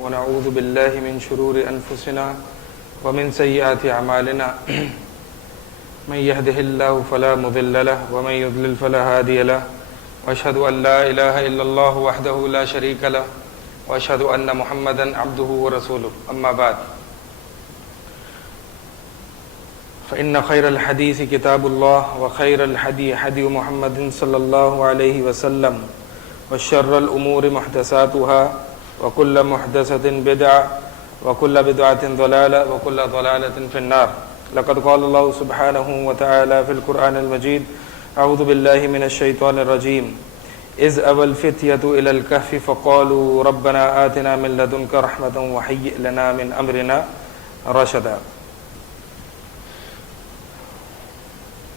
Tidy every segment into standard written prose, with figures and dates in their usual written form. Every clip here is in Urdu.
ونعوذ بالله من شرور أنفسنا ومن سيئات أعمالنا من يهده الله فلا مضل له ومن يضلل فلا هادي له وأشهد أن لا إله إلا الله وحده لا شريك له وأشهد أن محمدا عبده ورسوله أما بعد فإن خير الحديث كتاب الله وخير الهدي هدي محمد صلى الله عليه وسلم وشر الأمور محدثاتها وكل محدثة بدعة وكل بدعة ضلالة وكل ضلالة في النار. لقد قال الله سبحانه وتعالى في القرآن المجيد: أعوذ بالله من الشيطان الرجيم إذ أوى الفتية إلى الكهف فقالوا ربنا آتنا من لدنك رحمة وهيئ لنا من أمرنا رشدا.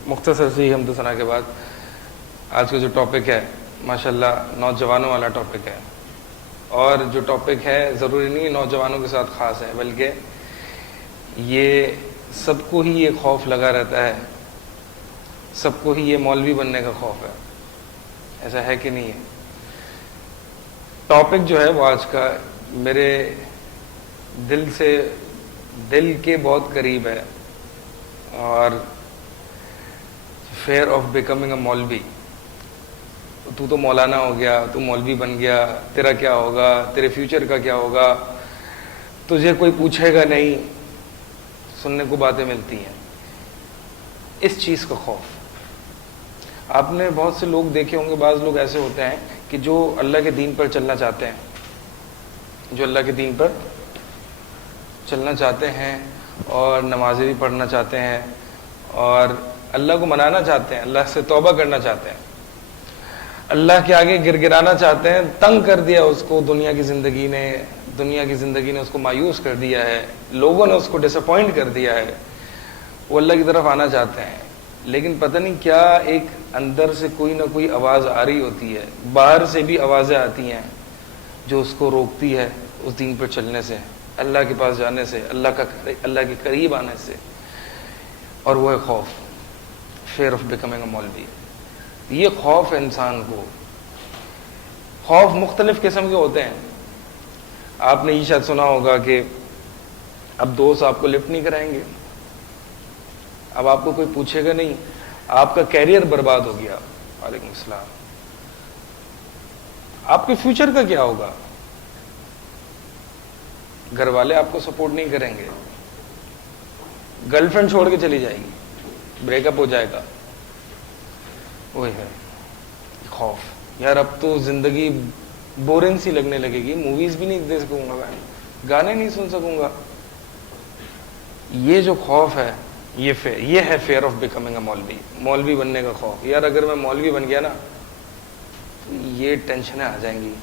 مختصر سی حمد و ثنا کے بعد آج کا جو ٹاپک ہے ماشاءاللہ نوجوانوں والا ٹاپک ہے، اور جو ٹاپک ہے ضروری نہیں نوجوانوں کے ساتھ خاص ہے، بلکہ یہ سب کو ہی یہ خوف لگا رہتا ہے، سب کو ہی یہ مولوی بننے کا خوف ہے، ایسا ہے کہ نہیں ہے؟ ٹاپک جو ہے وہ آج کا میرے دل کے بہت قریب ہے، اور فیئر آف بیکمنگ اے مولوی. تو مولانا ہو گیا، تو مولوی بن گیا، تیرا کیا ہوگا، تیرے فیوچر کا کیا ہوگا، تجھے کوئی پوچھے گا نہیں، سننے کو باتیں ملتی ہیں. اس چیز کا خوف. آپ نے بہت سے لوگ دیکھے ہوں گے، بعض لوگ ایسے ہوتے ہیں کہ جو اللہ کے دین پر چلنا چاہتے ہیں، جو اللہ کے دین پر چلنا چاہتے ہیں اور نمازیں بھی پڑھنا چاہتے ہیں اور اللہ کو منانا چاہتے ہیں، اللہ سے توبہ کرنا چاہتے ہیں، اللہ کے آگے گڑگڑانا چاہتے ہیں. تنگ کر دیا اس کو دنیا کی زندگی نے اس کو مایوس کر دیا ہے، لوگوں نے اس کو ڈس اپوائنٹ کر دیا ہے. وہ اللہ کی طرف آنا چاہتے ہیں، لیکن پتہ نہیں کیا ایک اندر سے کوئی نہ کوئی آواز آ رہی ہوتی ہے، باہر سے بھی آوازیں آتی ہیں جو اس کو روکتی ہے اس دین پر چلنے سے، اللہ کے پاس جانے سے، اللہ کے قریب آنے سے. اور وہ ہے خوف، فیئر آف بیکمنگ اے مولوی. یہ خوف ہے انسان کو. خوف مختلف قسم کے ہوتے ہیں. آپ نے یہ شاید سنا ہوگا کہ اب دوست آپ کو لفٹ نہیں کرائیں گے، اب آپ کو کوئی پوچھے گا نہیں، آپ کا کیریئر برباد ہو گیا. وعلیکم السلام. آپ کے فیوچر کا کیا ہوگا؟ گھر والے آپ کو سپورٹ نہیں کریں گے، گرل فرینڈ چھوڑ کے چلی جائے گی، بریک اپ ہو جائے گا. وہی ہے خوف. یار اب تو زندگی بورنگ سی لگنے لگے گی، موویز بھی نہیں دیکھ سکوں گا میں، گانے نہیں سن سکوں گا. یہ جو خوف ہے یہ ہے فیئر آف بیکمنگ اے مولوی بننے کا خوف. یار اگر میں مولوی بن گیا نا تو یہ ٹینشنیں آ جائیں گی،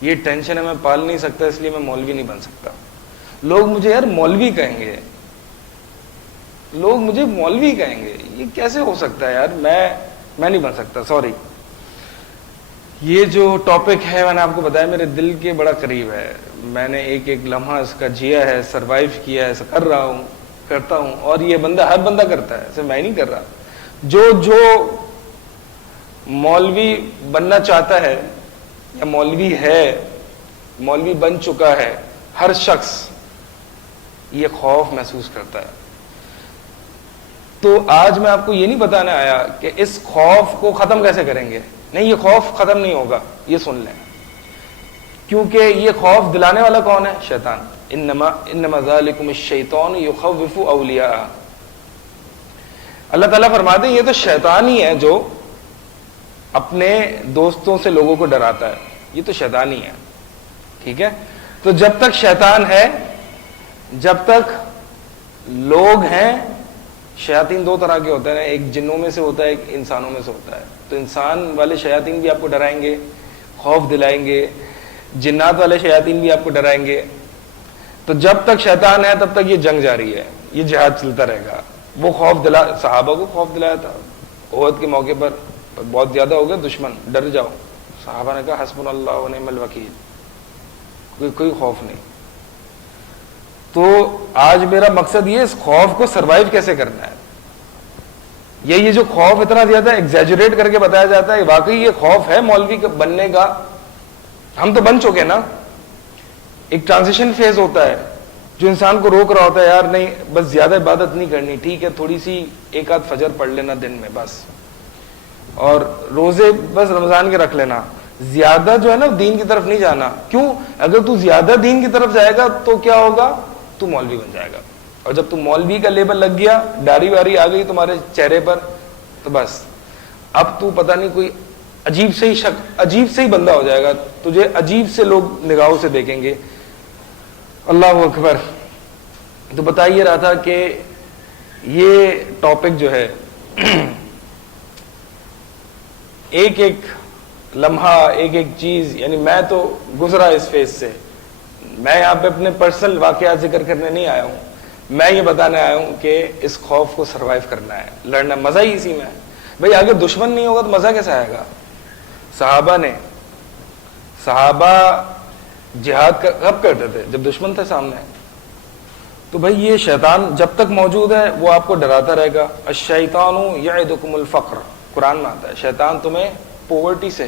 یہ ٹینشنیں میں پال نہیں سکتا، اس لیے میں مولوی نہیں بن سکتا. لوگ مجھے یار مولوی کہیں گے، یہ کیسے ہو سکتا ہے یار، میں نہیں بن سکتا. سوری. یہ جو ٹاپک ہے میں نے آپ کو بتایا میرے دل کے بڑا قریب ہے. میں نے ایک لمحہ اس کا جیا ہے، سروائیو کیا ہے، کر رہا ہوں، کرتا ہوں. اور یہ ہر بندہ کرتا ہے، صرف میں نہیں کر رہا. جو مولوی بننا چاہتا ہے یا مولوی بن چکا ہے، ہر شخص یہ خوف محسوس کرتا ہے. تو آج میں آپ کو یہ نہیں بتانے آیا کہ اس خوف کو ختم کیسے کریں گے. نہیں، یہ خوف ختم نہیں ہوگا، یہ سن لیں. کیونکہ یہ خوف دلانے والا کون ہے؟ شیطان. انما ذالکم الشیطان یخوف اولیاء. اللہ تعالیٰ فرماتے ہیں یہ تو شیطان ہی ہے جو اپنے دوستوں سے لوگوں کو ڈراتا ہے. یہ تو شیطان ہی ہے. ٹھیک ہے؟ تو جب تک شیطان ہے، جب تک لوگ ہیں. شیاطین دو طرح کے ہوتے ہیں، ایک جنوں میں سے ہوتا ہے، ایک انسانوں میں سے ہوتا ہے. تو انسان والے شیاطین بھی آپ کو ڈرائیں گے، خوف دلائیں گے. جنات والے شیاطین بھی آپ کو ڈرائیں گے. تو جب تک شیطان ہے تب تک یہ جنگ جاری ہے، یہ جہاد چلتا رہے گا. وہ صحابہ کو خوف دلایا تھا احد کے موقع پر. بہت زیادہ ہو گئے دشمن، ڈر جاؤ. صحابہ نے کہا حسبنا اللہ و نعم الوکیل، کوئی خوف نہیں. تو آج میرا مقصد یہ اس خوف کو سروائیو کیسے کرنا ہے. یہ جو خوف اتنا زیادہ ایگزیجریٹ کر کے بتایا جاتا ہے، واقعی یہ خوف ہے مولوی بننے کا. ہم تو بن چکے نا. ایک ٹرانزیشن فیز ہوتا ہے جو انسان کو روک رہا ہوتا ہے, یار نہیں بس زیادہ عبادت نہیں کرنی, ٹھیک ہے تھوڑی سی ایک آدھ فجر پڑھ لینا دن میں بس, اور روزے بس رمضان کے رکھ لینا, زیادہ جو ہے نا دین کی طرف نہیں جانا. کیوں؟ اگر تو زیادہ دین کی طرف جائے گا تو کیا ہوگا, تو مولوی بن جائے گا, اور جب تو مولوی کا لیبل لگ گیا, داڑھی واری آ گئی تمہارے چہرے پر, تو بس اب تو پتہ نہیں کوئی عجیب سے ہی بندہ ہو جائے گا, تجھے عجیب سے لوگ نگاہوں سے دیکھیں گے. اللہ اکبر. تو بتا یہ رہا تھا کہ یہ ٹاپک جو ہے ایک ایک لمحہ, ایک ایک چیز, یعنی میں تو گزرا اس فیز سے, میں یہاں پہ اپنے پرسنل واقعات ذکر کرنے نہیں آیا ہوں, میں یہ بتانے آیا ہوں کہ اس خوف کو سروائیو کرنا ہے, لڑنا, مزہ ہی اسی میں ہے. بھئی اگر دشمن نہیں ہوگا تو مزہ کیسے آئے گا؟ صحابہ جہاد کب کرتے تھے؟ جب دشمن تھے سامنے. تو بھئی یہ شیطان جب تک موجود ہے وہ آپ کو ڈراتا رہے گا. الشیطان یعدکم الفقر, قرآن میں آتا ہے شیطان تمہیں پوورٹی سے,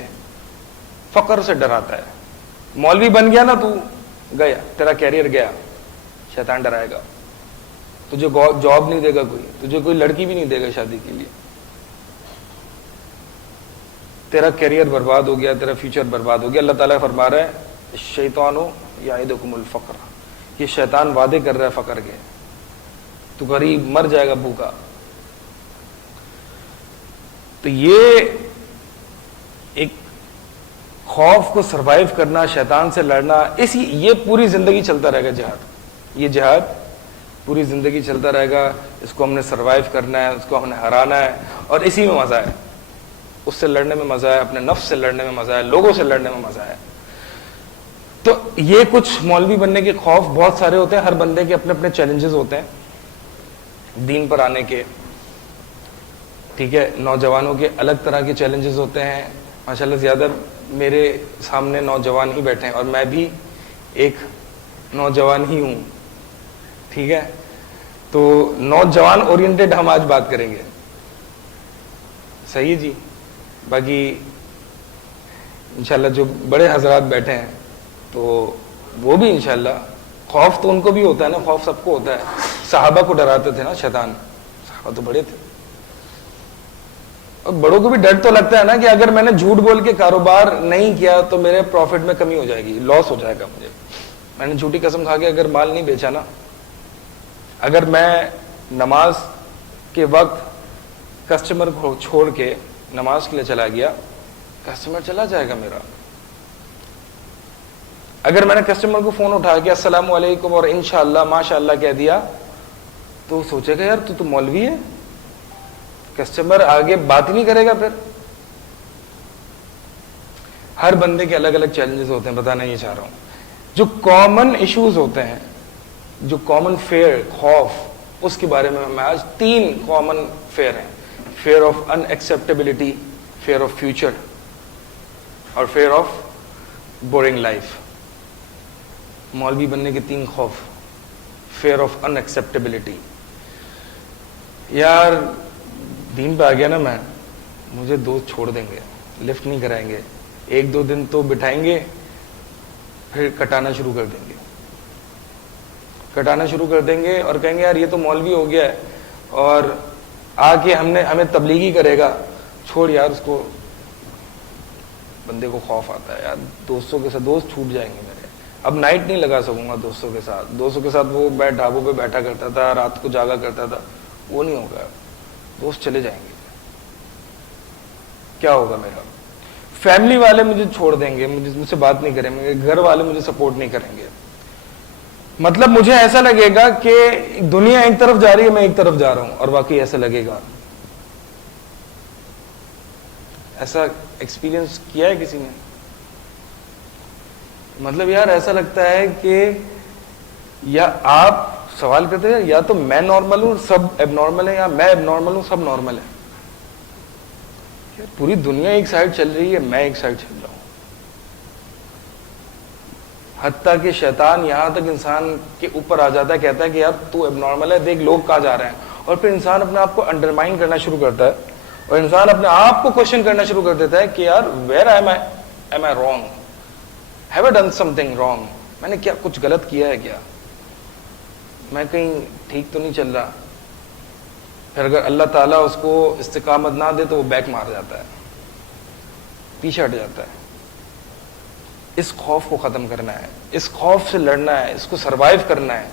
فقر سے ڈراتا ہے. مولوی بن گیا نا تو گیا, تیرا کیریئر گیا, شیطان ڈرائے گا. تجھے جاب نہیں دے گا کوئی, تجھے کوئی لڑکی بھی نہیں دے گا شادی کے لیے, تیرا کیریئر برباد ہو گیا, تیرا فیوچر برباد ہو گیا. اللہ تعالیٰ فرما رہا ہے الشیطان یعدکم الفقر, یہ شیطان وعدے کر رہا ہے فقر کے, تو غریب مر جائے گا بھوکا. تو یہ ایک خوف کو سروائیو کرنا, شیطان سے لڑنا, یہ پوری زندگی چلتا رہے گا جہاد. یہ جہاد پوری زندگی چلتا رہے گا, اس کو ہم نے سروائیو کرنا ہے, اس کو ہم نے ہرانا ہے, اور اسی میں مزہ ہے. اس سے لڑنے میں مزہ ہے, اپنے نفس سے لڑنے میں مزہ ہے, لوگوں سے لڑنے میں مزہ ہے. تو یہ کچھ مولوی بننے کے خوف بہت سارے ہوتے ہیں, ہر بندے کے اپنے اپنے چیلنجز ہوتے ہیں دین پر آنے کے, ٹھیک ہے. نوجوانوں کے الگ طرح کے چیلنجز ہوتے ہیں. ماشاءاللہ زیادہ میرے سامنے نوجوان ہی بیٹھے ہیں, اور میں بھی ایک نوجوان ہی ہوں, ٹھیک ہے. تو نوجوان اورینٹڈ ہم آج بات کریں گے, صحیح جی. باقی انشاءاللہ جو بڑے حضرات بیٹھے ہیں تو وہ بھی انشاءاللہ, خوف تو ان کو بھی ہوتا ہے نا, خوف سب کو ہوتا ہے. صحابہ کو ڈراتے تھے نا شیطان, صحابہ تو بڑے تھے, اور بڑوں کو بھی ڈر تو لگتا ہے نا کہ اگر میں نے جھوٹ بول کے کاروبار نہیں کیا تو میرے پروفٹ میں کمی ہو جائے گی, لاس ہو جائے گا مجھے. میں نے جھوٹی قسم کھا کے اگر مال نہیں بیچا نا, اگر میں نماز کے وقت کسٹمر کو چھوڑ کے نماز کے لیے چلا گیا, کسٹمر چلا جائے گا میرا. اگر میں نے کسٹمر کو فون اٹھا کے السلام علیکم اور انشاءاللہ ماشاءاللہ کہہ دیا تو سوچے گا یار تو مولوی ہے, کسٹمر آگے بات ہی نہیں کرے گا. پھر ہر بندے کے الگ الگ چیلنجز ہوتے ہیں, بتانا یہ چاہ رہا ہوں. جو کامن ایشوز ہوتے ہیں, جو کامن فیئر, خوف, اس کے بارے میں آج 3 کامن فیئر ہیں. Fear of in acceptability, fear of future, اور فیئر آف بورنگ لائف. مولوی بننے کے 3 خوف. فیئر آف ان ایکسیپٹیبلٹی, یار دین پہ آ گیا نا میں, مجھے دوست چھوڑ دیں گے, لفٹ نہیں کرائیں گے, 1-2 دن تو بٹھائیں گے, پھر کٹانا شروع کر دیں گے اور کہیں گے یار یہ تو مولوی ہو گیا ہے اور آ کے ہمیں تبلیغی کرے گا, چھوڑ یار اس کو. بندے کو خوف آتا ہے یار دوستوں کے ساتھ, دوست چھوٹ جائیں گے میرے, اب نائٹ نہیں لگا سکوں گا دوستوں کے ساتھ. وہ ڈھابوں پہ بیٹھا کرتا تھا, رات کو جاگا کرتا تھا, وہ نہیں ہوگا. دوست چلے جائیں گے, کیا ہوگا میرا؟ فیملی والے مجھے چھوڑ دیں گے, مجھ سے بات نہیں کریں گے, گھر والے مجھے سپورٹ نہیں کریں گے. مطلب مجھے ایسا لگے گا کہ دنیا ایک طرف جا رہی ہے, میں ایک طرف جا رہا ہوں, اور واقعی ایسا لگے گا. ایسا ایکسپیرینس کیا ہے کسی نے؟ مطلب یار ایسا لگتا ہے کہ یا آپ سوال کرتے ہیں یا تو میں نارمل ہوں سب ایب نارمل ہے, یا میں ایب نارمل ہوں سب نارمل ہے. پوری دنیا ایک سائڈ چل رہی ہے, میں ایک سائڈ چل رہا ہوں. حتیٰ کہ شیطان یہاں تک انسان کے اوپر آ جاتا ہے, کہتا ہے کہ یار تو ایب نارمل ہے, دیکھ لوگ کہاں جا رہے ہیں. اور پھر انسان اپنے آپ کو انڈرمائن کرنا شروع کرتا ہے, اور انسان اپنے آپ کو کوشچن کرنا شروع کر دیتا ہے کہ یار where am I wrong, have I done something wrong, میں نے کیا کچھ غلط کیا ہے کیا, میں کہیں ٹھیک تو نہیں چل رہا. پھر اگر اللہ تعالیٰ اس کو استقامت نہ دے تو وہ بیک مار جاتا ہے, پیچھے ہٹ جاتا ہے. اس خوف کو ختم کرنا ہے, اس خوف سے لڑنا ہے, اس کو سروائیو کرنا ہے.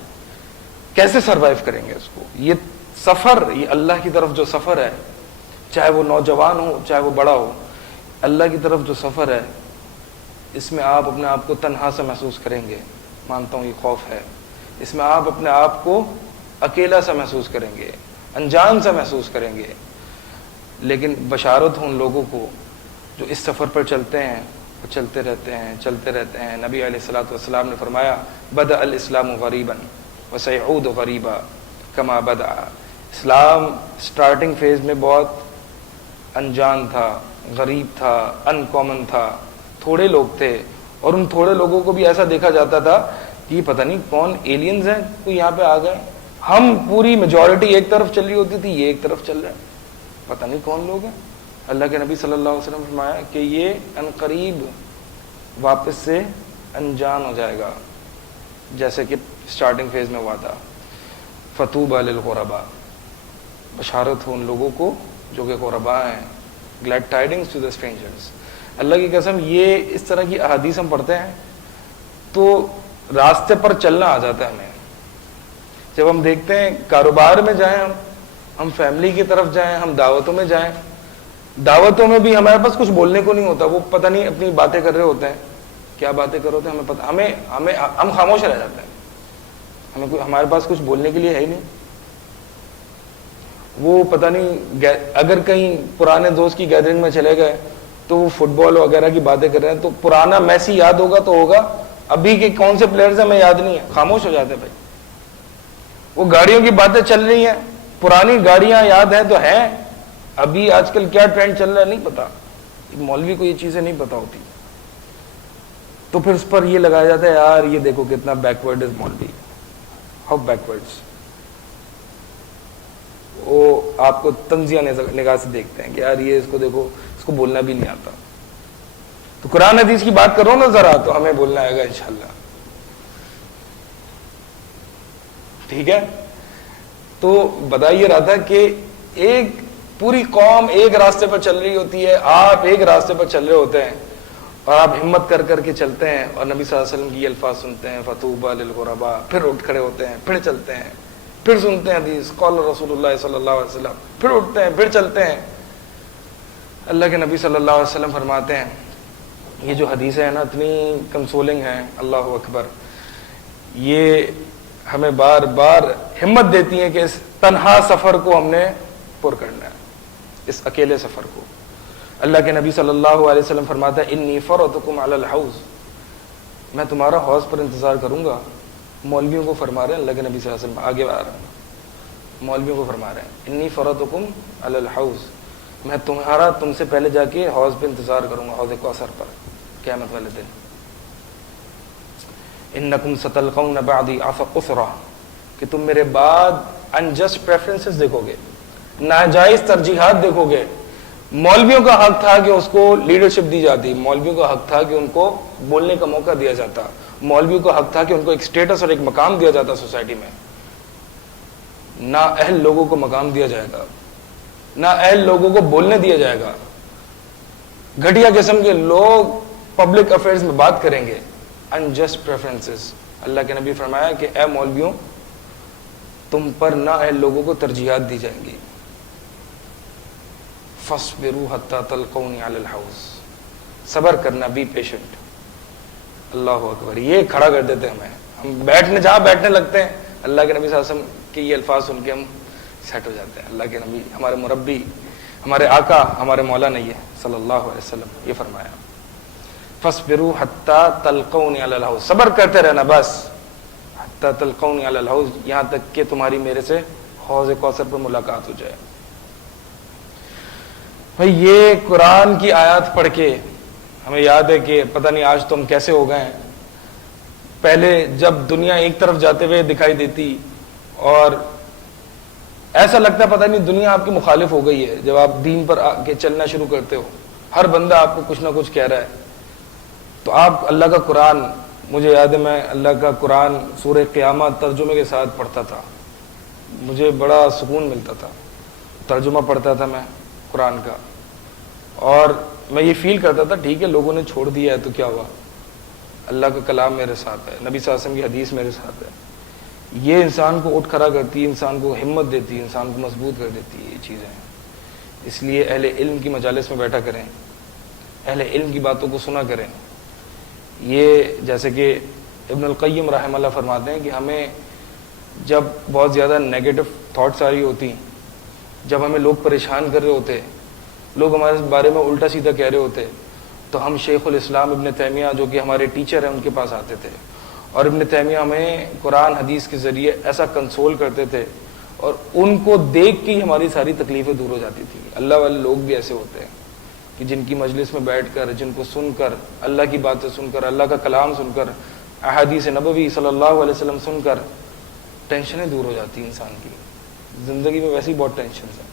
کیسے سروائیو کریں گے اس کو؟ یہ سفر, یہ اللہ کی طرف جو سفر ہے, چاہے وہ نوجوان ہو چاہے وہ بڑا ہو, اللہ کی طرف جو سفر ہے, اس میں آپ اپنے آپ کو تنہا سا محسوس کریں گے. مانتا ہوں یہ خوف ہے. اس میں آپ اپنے آپ کو اکیلا سا محسوس کریں گے, انجان سا محسوس کریں گے. لیکن بشارت ہو ان لوگوں کو جو اس سفر پر چلتے ہیں, وہ چلتے رہتے ہیں چلتے رہتے ہیں. نبی علیہ الصلوۃ والسلام نے فرمایا بدأ الاسلام غریبا وسيعود غریبا کما بدأ. اسلام سٹارٹنگ فیز میں بہت انجان تھا, غریب تھا, ان کامن تھا, تھوڑے لوگ تھے, اور ان تھوڑے لوگوں کو بھی ایسا دیکھا جاتا تھا کہ پتہ نہیں کون ایلینز ہیں, کوئی یہاں پہ آ گئے. ہم پوری میجورٹی ایک طرف چل رہی ہوتی تھی, یہ ایک طرف چل رہا ہے, پتہ نہیں کون لوگ ہیں. اللہ کے نبی صلی اللہ علیہ وسلم نے فرمایا کہ یہ ان قریب واپس سے انجان ہو جائے گا جیسے کہ سٹارٹنگ فیز میں ہوا تھا. فطوبى للغرباء, بشارت ہو ان لوگوں کو جو کہ غرباء ہیں. Glad tidings to the strangers. اللہ کی قسم یہ اس طرح کی احادیث ہم پڑھتے ہیں تو راستے پر چلنا آ جاتا ہے ہمیں. جب ہم دیکھتے ہیں کاروبار میں جائیں, ہم فیملی کی طرف جائیں, ہم دعوتوں میں جائیں, دعوتوں میں بھی ہمارے پاس کچھ بولنے کو نہیں ہوتا, وہ پتہ نہیں اپنی باتیں کر رہے ہوتے ہیں, کیا باتیں کر رہے ہوتے ہیں ہمیں پتہ, ہم خاموش رہ جاتے ہیں, ہمارے پاس کچھ بولنے کے لیے ہے ہی نہیں. وہ پتہ نہیں اگر کہیں پرانے دوست کی گیدرنگ میں چلے گئے تو وہ فٹ بال وغیرہ کی باتیں کر رہے ہیں, تو پرانا میسی یاد ہوگا تو ہوگا, ابھی کے کون سے پلیئرز ہیں ہمیں یاد نہیں ہے, خاموش ہو جاتے ہیں بھائی. وہ گاڑیوں کی باتیں چل رہی ہیں, پرانی گاڑیاں یاد ہیں تو ہیں, ابھی آج کل کیا ٹرینڈ چل رہا ہے نہیں پتا. مولوی کو یہ چیزیں نہیں پتا ہوتی, تو پھر اس پر یہ لگایا جاتا ہے یار یہ دیکھو کتنا بیکورڈ از مولوی, ہاؤ بیکورڈز. وہ آپ کو تنزیہ نگاہ سے دیکھتے ہیں کہ یار یہ اس کو دیکھو, اس کو بولنا بھی نہیں آتا. تو قرآن حدیث کی بات کرو نا ذرا, تو ہمیں بولنا آئے گا انشاءاللہ. ٹھیک ہے, تو بتا یہ رہا تھا کہ ایک پوری قوم ایک راستے پر چل رہی ہوتی ہے, آپ ایک راستے پر چل رہے ہوتے ہیں, اور آپ ہمت کر کر کے چلتے ہیں, اور نبی صلی اللہ علیہ وسلم کی یہ الفاظ سنتے ہیں فطوبى للغرباء, پھر اٹھ کھڑے ہوتے ہیں, پھر چلتے ہیں, پھر سنتے ہیں حدیث قال رسول اللہ صلی اللہ علیہ وسلم, پھر اٹھتے ہیں, پھر چلتے ہیں. اللہ کے نبی صلی اللہ علیہ وسلم فرماتے ہیں یہ جو حدیثیں ہیں نا اتنی کنسولنگ ہیں, اللہ اکبر, یہ ہمیں بار بار ہمت دیتی ہیں کہ اس تنہا سفر کو ہم نے پر کرنا ہے, اس اکیلے سفر کو. اللہ کے نبی صلی اللہ علیہ وسلم فرماتا ہے انی فرطکم علی الحوض, میں تمہارا حوض پر انتظار کروں گا. مولویوں کو فرما رہے ہیں اللہ کے نبی صلی اللہ علیہ وسلم, آگے آ رہا ہوں, مولویوں کو فرما رہے ہیں انی فرطکم علی الحوض, میں تم سے پہلے جا کے حوض پہ انتظار کروں گا, حوض کوثر پر قیامت والے دن. انکم ستلقون بعدی عسرا, کہ تم میرے بعد انجسٹ پریفرنسز دیکھو گے, ناجائز ترجیحات دیکھو گے. مولویوں کا حق تھا کہ اس کو لیڈرشپ دی جاتی, مولویوں کا حق تھا کہ ان کو بولنے کا موقع دیا جاتا, مولویوں کا حق تھا کہ ان کو ایک سٹیٹس اور ایک مقام دیا جاتا سوسائٹی میں. نا اہل لوگوں کو مقام دیا جائے گا, نا اہل لوگوں کو بولنے دیا جائے گا. گھٹیا قسم کے لوگ پبلک افیئرز میں بات کریں گے. Ingest preferences. اللہ کے نبی فرمایا کہ اے مولویوں تم پر نا اہل لوگوں کو ترجیحات دی جائیں گی. فاصبروا حتى تلقوني على الحوض, صبر کرنا, بی پیشنٹ. اللہ اکبر, یہ کھڑا کر دیتے ہمیں, ہم جہاں بیٹھنے لگتے ہیں اللہ کے نبی صلی اللہ علیہ وسلم کے یہ الفاظ سن کے ہم سیٹ ہو جاتے ہیں. اللہ کے نبی ہمارے مربی, ہمارے آقا, ہمارے مولا نے یہ صلی اللہ علیہ وسلم یہ فرمایا فاصبروا حتى تلقوني على الحوض, صبر کرتے رہنا بس, حتى تلقوني على الحوض, یہاں تک کہ تمہاری میرے سے حوض کوثر پر ملاقات ہو جائے. بھائی یہ قرآن کی آیات پڑھ کے ہمیں یاد ہے کہ پتہ نہیں آج تو ہم کیسے ہو گئے ہیں. پہلے جب دنیا ایک طرف جاتے ہوئے دکھائی دیتی اور ایسا لگتا ہے پتہ نہیں دنیا آپ کی مخالف ہو گئی ہے, جب آپ دین پر آ کے چلنا شروع کرتے ہو, ہر بندہ آپ کو کچھ نہ کچھ کہہ رہا ہے, تو آپ اللہ کا قرآن مجھے یاد ہے میں اللہ کا قرآن سورہ قیامت ترجمے کے ساتھ پڑھتا تھا، مجھے بڑا سکون ملتا تھا، ترجمہ پڑھتا تھا میں قرآن کا، اور میں یہ فیل کرتا تھا ٹھیک ہے لوگوں نے چھوڑ دیا ہے تو کیا ہوا، اللہ کا کلام میرے ساتھ ہے، نبی صلی اللہ علیہ وسلم کی حدیث میرے ساتھ ہے، یہ انسان کو اٹھ کھڑا کرتی ہے، انسان کو ہمت دیتی ہے، انسان کو مضبوط کر دیتی ہے یہ چیزیں۔ اس لیے اہل علم کی مجالس میں بیٹھا کریں، اہل علم کی باتوں کو سنا کریں۔ یہ جیسے کہ ابن القیم رحمہ اللہ فرماتے ہیں کہ ہمیں جب بہت زیادہ نیگیٹو تھاٹس آ رہی ہوتی، جب ہمیں لوگ پریشان کر رہے ہوتے، لوگ ہمارے بارے میں الٹا سیدھا کہہ رہے ہوتے، تو ہم شیخ الاسلام ابن تیمیہ جو کہ ہمارے ٹیچر ہیں ان کے پاس آتے تھے، اور ابن تیمیہ ہمیں قرآن حدیث کے ذریعے ایسا کنسول کرتے تھے، اور ان کو دیکھ کے ہی ہماری ساری تکلیفیں دور ہو جاتی تھی۔ اللہ والے لوگ بھی ایسے ہوتے ہیں کہ جن کی مجلس میں بیٹھ کر، جن کو سن کر، اللہ کی باتیں سن کر، اللہ کا کلام سن کر، احادیث نبوی صلی اللہ علیہ وسلم سن کر ٹینشنیں دور ہو جاتی ہیں انسان کی۔ زندگی میں ویسے ہی بہت ٹینشن ہے۔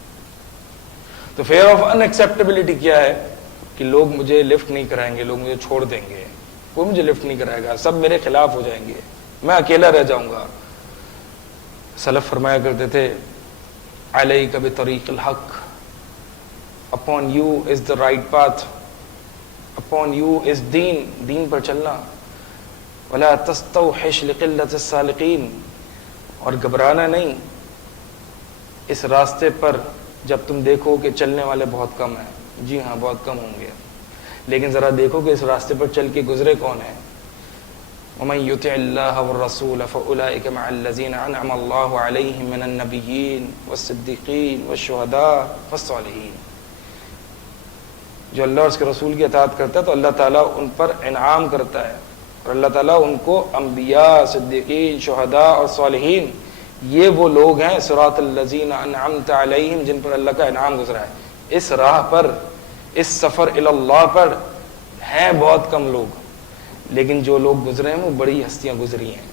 تو فیئر آف ان ایکسیپٹیبلٹی کیا ہے کہ لوگ مجھے لفٹ نہیں کرائیں گے، لوگ مجھے چھوڑ دیں گے، کوئی مجھے لفٹ نہیں کرائے گا، سب میرے خلاف ہو جائیں گے، میں اکیلا رہ جاؤں گا۔ سلف فرمایا کرتے تھے علیک بطریق الحق، upon you is the right path, upon you is دین، دین پر چلنا، ولا تستوحش لقلت السالقین، اور گھبرانا نہیں اس راستے پر جب تم دیکھو کہ چلنے والے بہت کم ہیں۔ جی ہاں بہت کم ہوں گے، لیکن ذرا دیکھو کہ اس راستے پر چل کے گزرے کون ہیں۔ ومن یطع اللہ والرسول فاولئک مع الذین انعم اللہ علیہم من النبیین والصدیقین والشہداء والصالحین۔ جو اللہ اور اس کے رسول کی اطاعت کرتا ہے تو اللہ تعالیٰ ان پر انعام کرتا ہے، اور اللہ تعالیٰ ان کو انبیاء، صدیقین، شہداء اور صالحین، یہ وہ لوگ ہیں صراط الذین انعمت علیہم، جن پر اللہ کا انعام گزرا ہے۔ اس راہ پر، اس سفر الی اللہ پر ہیں بہت کم لوگ، لیکن جو لوگ گزرے ہیں وہ بڑی ہستیاں گزری ہیں۔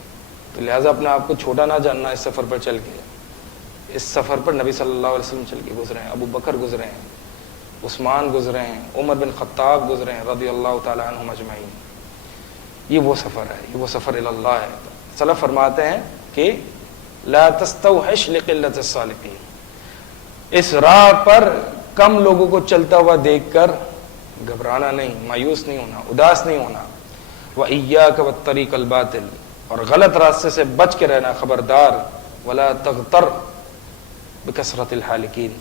تو لہٰذا اپنے آپ کو چھوٹا نہ جاننا اس سفر پر چل کے۔ اس سفر پر نبی صلی اللہ علیہ وسلم چل کے گزرے ہیں، ابو بکر گزرے ہیں، عثمان گزرے ہیں، عمر بن خطاب گزرے ہیں رضی اللہ تعالی عنہم اجمعین۔ یہ وہ سفر ہے، یہ وہ سفر الی اللہ ہے۔ سلف فرماتے ہیں کہ لا تستوحش لقلت السالقین، اس راہ پر کم لوگوں کو چلتا ہوا دیکھ کر گھبرانا نہیں، مایوس نہیں ہونا، اداس نہیں ہونا۔ وَإِيَّاكَ وَالطَّرِيقَ الْبَاطِلِ، اور غلط راستے سے بچ کے رہنا، خبردار۔ وَلَا تَغْتَرْ بِكَثْرَةِ الْحَالِكِينَ،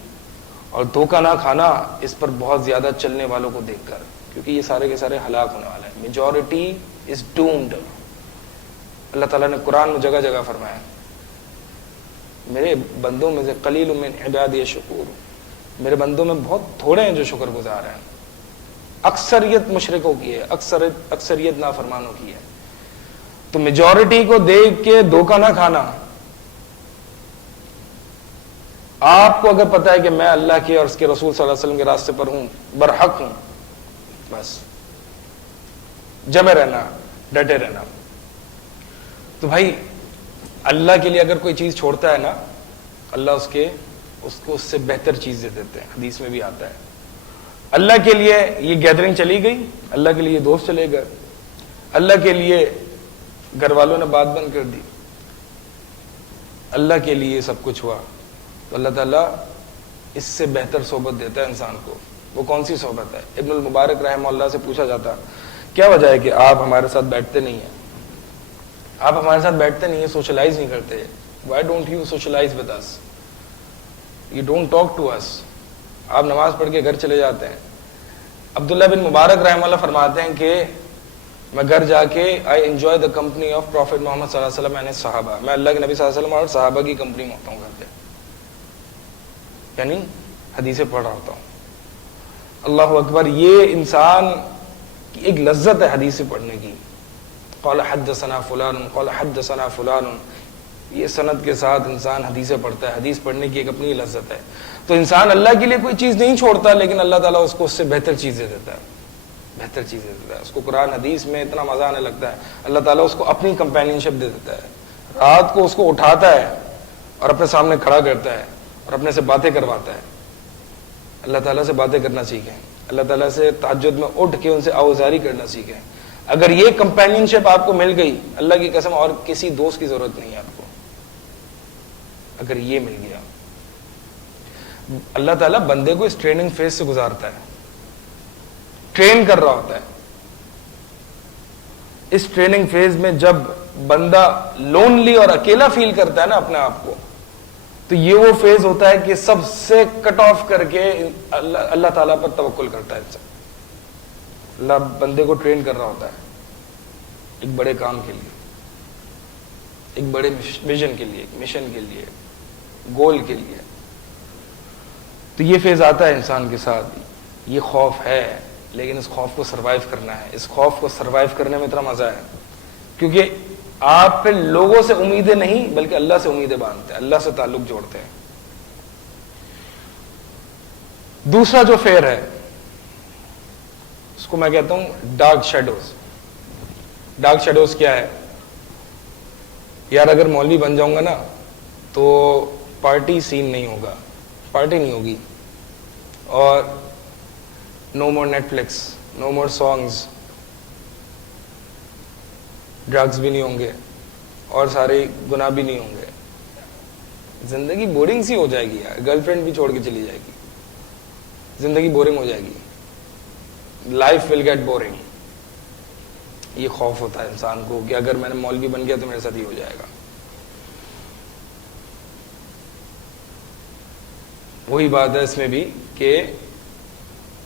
اور دھوکہ نہ کھانا اس پر بہت زیادہ چلنے والوں کو دیکھ کر، کیونکہ یہ سارے کے سارے ہلاک ہونے والے ہیں۔ Majority is doomed. اللہ تعالیٰ نے قرآن میں جگہ جگہ فرمایا میرے بندوں میں سے قلیل من عبادی الشکور، میرے بندوں میں بہت تھوڑے ہیں جو شکر گزار ہیں، اکثریت مشرکوں کی ہے، اکثریت نافرمانوں کی ہے۔ تو میجورٹی کو دیکھ کے دھوکہ نہ کھانا۔ آپ کو اگر پتا ہے کہ میں اللہ کے اور اس کے رسول صلی اللہ علیہ وسلم کے راستے پر ہوں، برحق ہوں، بس جمے رہنا، ڈٹے رہنا۔ تو بھائی اللہ کے لیے اگر کوئی چیز چھوڑتا ہے نا، اللہ اس کو اس سے بہتر چیز دے دیتے ہیں، حدیث میں بھی آتا ہے۔ اللہ کے لیے یہ گیدرنگ چلی گئی، اللہ کے لیے یہ دوست چلے گئے، اللہ کے لیے گھر والوں نے بات بند کر دی، اللہ کے لیے سب کچھ ہوا، تو اللہ تعالیٰ اس سے بہتر صحبت دیتا ہے انسان کو۔ وہ کون سی صحبت ہے؟ ابن المبارک رحمہ اللہ سے پوچھا جاتا کیا وجہ ہے کہ آپ ہمارے ساتھ بیٹھتے نہیں ہیں، آپ ہمارے ساتھ بیٹھتے نہیں ہیں، سوشلائز نہیں کرتے، why don't you socialize with us, you don't talk to us, آپ نماز پڑھ کے گھر چلے جاتے ہیں۔ عبداللہ بن مبارک رحمہ اللہ فرماتے ہیں کہ میں گھر جا کے I enjoy the company of prophet Muhammad صلی اللہ علیہ وسلم اینڈ صحابہ، میں اللہ کے نبی صلی اللہ علیہ وسلم اور صحابہ کی کمپنی میں ہوتا ہوں گھر پہ، یعنی حدیثیں پڑھ رہا ہوتا ہوں۔ اللہ اکبر، یہ انسان کی ایک لذت ہے حدیثیں پڑھنے کی۔ قال حدثنا فلان قال حدثنا فلان، یہ سند کے ساتھ انسان حدیثیں پڑھتا ہے، حدیث پڑھنے کی ایک اپنی لذت ہے۔ تو انسان اللہ کے لیے کوئی چیز نہیں چھوڑتا، لیکن اللہ تعالیٰ اس کو اس سے بہتر چیزیں دیتا ہے، بہتر چیزیں دیتا ہے۔ اس کو قرآن حدیث میں اتنا مزہ آنے لگتا ہے، اللہ تعالیٰ اس کو اپنی کمپینین شپ دے دیتا ہے۔ رات کو اس کو اٹھاتا ہے اور اپنے سامنے کھڑا کرتا ہے اور اپنے سے باتیں کرواتا ہے۔ اللہ تعالیٰ سے باتیں کرنا سیکھیں، اللہ تعالیٰ سے تہجد میں اٹھ کے ان سے آوازاری کرنا سیکھیں۔ اگر یہ کمپینینشپ آپ کو مل گئی، اللہ کی قسم اور کسی دوست کی ضرورت نہیں ہے آپ کو. اگر یہ مل گیا، اللہ تعالیٰ بندے کو اس ٹریننگ فیز سے گزارتا ہے، ٹرین کر رہا ہوتا ہے. اس ٹریننگ فیز میں جب بندہ لونلی اور اکیلا فیل کرتا ہے نا اپنے آپ کو، تو یہ وہ فیز ہوتا ہے کہ سب سے کٹ آف کر کے اللہ تعالیٰ پر توکل کرتا ہے. اللہ بندے کو ٹرین کر رہا ہوتا ہے ایک بڑے کام کے لیے، ایک بڑے ویژن کے لیے، ایک مشن کے لیے، گول کے لیے. تو یہ فیز آتا ہے انسان کے ساتھ. یہ خوف ہے، لیکن اس خوف کو سروائیو کرنا ہے. اس خوف کو سروائیو کرنے میں اتنا مزہ ہے کیونکہ آپ پھر لوگوں سے امیدیں نہیں بلکہ اللہ سے امیدیں باندھتے ہیں، اللہ سے تعلق جوڑتے ہیں. دوسرا جو فیئر ہے اس کو میں کہتا ہوں ڈارک شیڈوز. ڈارک شیڈوز کیا ہے؟ یار اگر مولوی بن جاؤں گا نا تو پارٹی سین نہیں ہوگا، پارٹی نہیں ہوگی، اور نو مور نیٹ فلکس، نو مور سانگز، ڈرگز بھی نہیں ہوں گے اور سارے گناہ بھی نہیں ہوں گے. زندگی بورنگ سی ہو جائے گی یار، گرل فرینڈ بھی چھوڑ کے چلی جائے گی، زندگی بورنگ ہو جائے گی، لائف ول گیٹ بورنگ. یہ خوف ہوتا ہے انسان کو کہ اگر میں نے مولوی بن گیا تو میرے ساتھ ہی ہو جائے گا. وہی بات ہے اس میں بھی کہ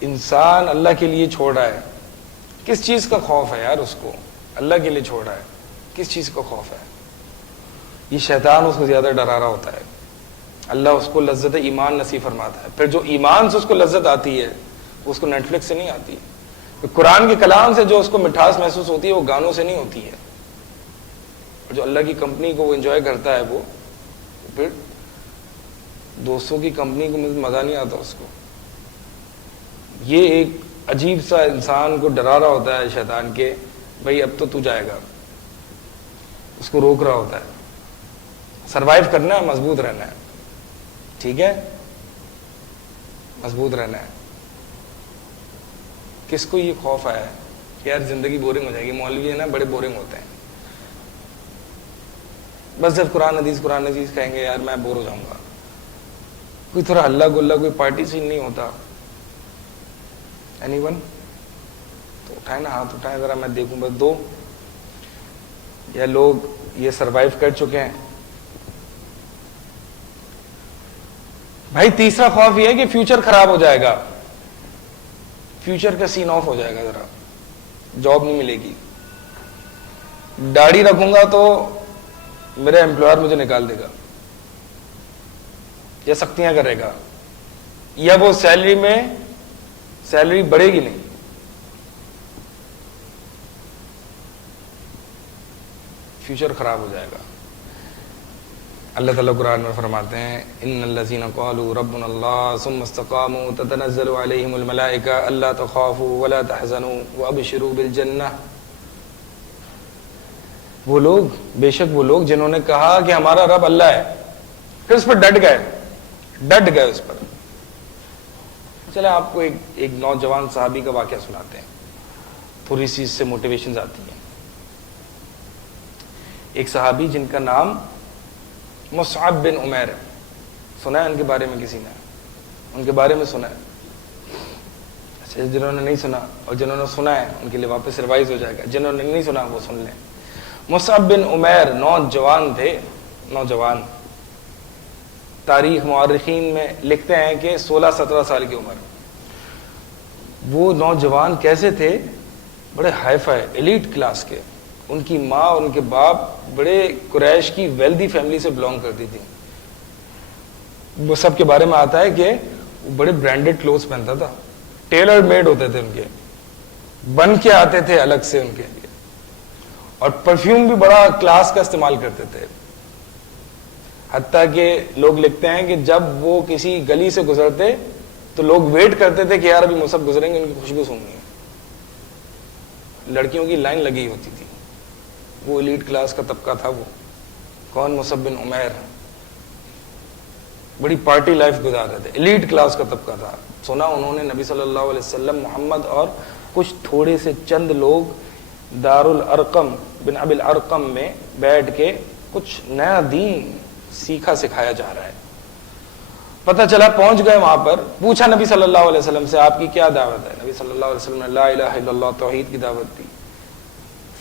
انسان اللہ کے لیے چھوڑ رہا ہے. کس چیز کا خوف ہے یار اس کو؟ اللہ کے لیے چھوڑ رہا ہے، کس چیز کا خوف ہے؟ یہ شیطان اس کو زیادہ ڈرا رہا ہوتا ہے. اللہ اس کو لذت ایمان نصیب فرماتا ہے. پھر جو ایمان سے اس کو لذت آتی ہے اس کو نیٹ فلکس سے نہیں آتی. قرآن کے کلام سے جو اس کو مٹھاس محسوس ہوتی ہے وہ گانوں سے نہیں ہوتی ہے. اور جو اللہ کی کمپنی کو وہ انجوائے کرتا ہے وہ پھر دوستوں کی کمپنی کو مزہ نہیں آتا اس کو. یہ ایک عجیب سا انسان کو ڈرا رہا ہوتا ہے شیطان کے بھائی اب تو جائے گا، اس کو روک رہا ہوتا ہے. سروائیو کرنا ہے، مضبوط رہنا ہے، ٹھیک ہے، مضبوط رہنا ہے. کس کو یہ خوف آیا ہے کہ یار زندگی بورنگ ہو جائے گی؟ مولوی ہے نا بڑے بورنگ ہوتے ہیں، بس جب قرآن حدیث کہیں گے یار میں بور ہو جاؤں گا. کوئی تھوڑا ہلا گلا، کوئی پارٹی سین نہیں ہوتا. Any one? تو اٹھائے نا ہاتھ، اٹھائے ذرا میں دیکھوں بس دو یا لوگ یہ سروائیو کر چکے ہیں. بھائی تیسرا خوف یہ ہے کہ فیوچر خراب ہو جائے گا، فیوچر کا سین آف ہو جائے گا، ذرا جاب نہیں ملے گی، داڑھی رکھوں گا تو میرا امپلائر مجھے نکال دے گا یا سختیاں کرے گا، یا وہ سیلری بڑھے گی نہیں. فیوچر خراب ہو جائے گا. اللہ تعالیٰ قرآن میں فرماتے ہیں ان الذین قالوا ربنا اللہ ثم استقاموا تتنزل علیہم الملائکہ الا تخافوا ولا تحزنوا وابشروا بالجنہ. وہ لوگ، بے شک وہ لوگ جنہوں نے کہا کہ ہمارا رب اللہ ہے، پھر اس پر ڈٹ گئے اس پر. چلے آپ کو ایک نوجوان صحابی کا واقعہ سناتے ہیں، تھوڑی سی اس سے موٹیویشنز آتی ہیں. ایک صحابی جن کا نام مصعب بن عمیر ہے. سنا ہے ان کے بارے میں کسی نے؟ ان کے بارے میں سنا ہے؟ اچھا، جنہوں نے نہیں سنا اور جنہوں نے سنا ہے ان کے لیے واپس ریوائز ہو جائے گا. جنہوں نے نہیں سنا وہ سن لیں. مصعب بن عمیر نوجوان تھے، نوجوان. تاریخ مورخین میں لکھتے ہیں کہ 16-17 سال کی عمر. وہ نوجوان کیسے تھے؟ بڑے ہائی فائی ایلیٹ کلاس کے. ان کی ماں اور ان کے باپ بڑے قریش کی ویلدی فیملی سے بلانگ کرتی تھی. وہ سب کے بارے میں آتا ہے کہ وہ بڑے برانڈڈ کلوتھس پہنتا تھا، ٹیلر میڈ ہوتے تھے ان کے، بن کے آتے تھے الگ سے ان کے لیے، اور پرفیوم بھی بڑا کلاس کا استعمال کرتے تھے. حتیٰ کہ لوگ لکھتے ہیں کہ جب وہ کسی گلی سے گزرتے تو لوگ ویٹ کرتے تھے کہ یار ابھی مصعب گزریں گے، ان کی خوشبو سونگنی ہے. لڑکیوں کی لائن لگی ہوتی تھی. وہ ایلیٹ کلاس کا طبقہ تھا. وہ کون؟ مصعب بن عمیر. بڑی پارٹی لائف گزارتے تھے، ایلیٹ کلاس کا طبقہ تھا. سنا انہوں نے نبی صلی اللہ علیہ وسلم، محمد اور کچھ تھوڑے سے چند لوگ دار الارقم بن ابی الارقم میں بیٹھ کے کچھ نیا دین سیکھا سکھایا جا رہا ہے. پتہ چلا پہنچ گئے وہاں پر, پوچھا نبی صلی اللہ علیہ وسلم سے آپ کی کیا دعوت ہے؟ نبی صلی اللہ علیہ وسلم نے لا الہ الا اللہ توحید کی دعوت دی.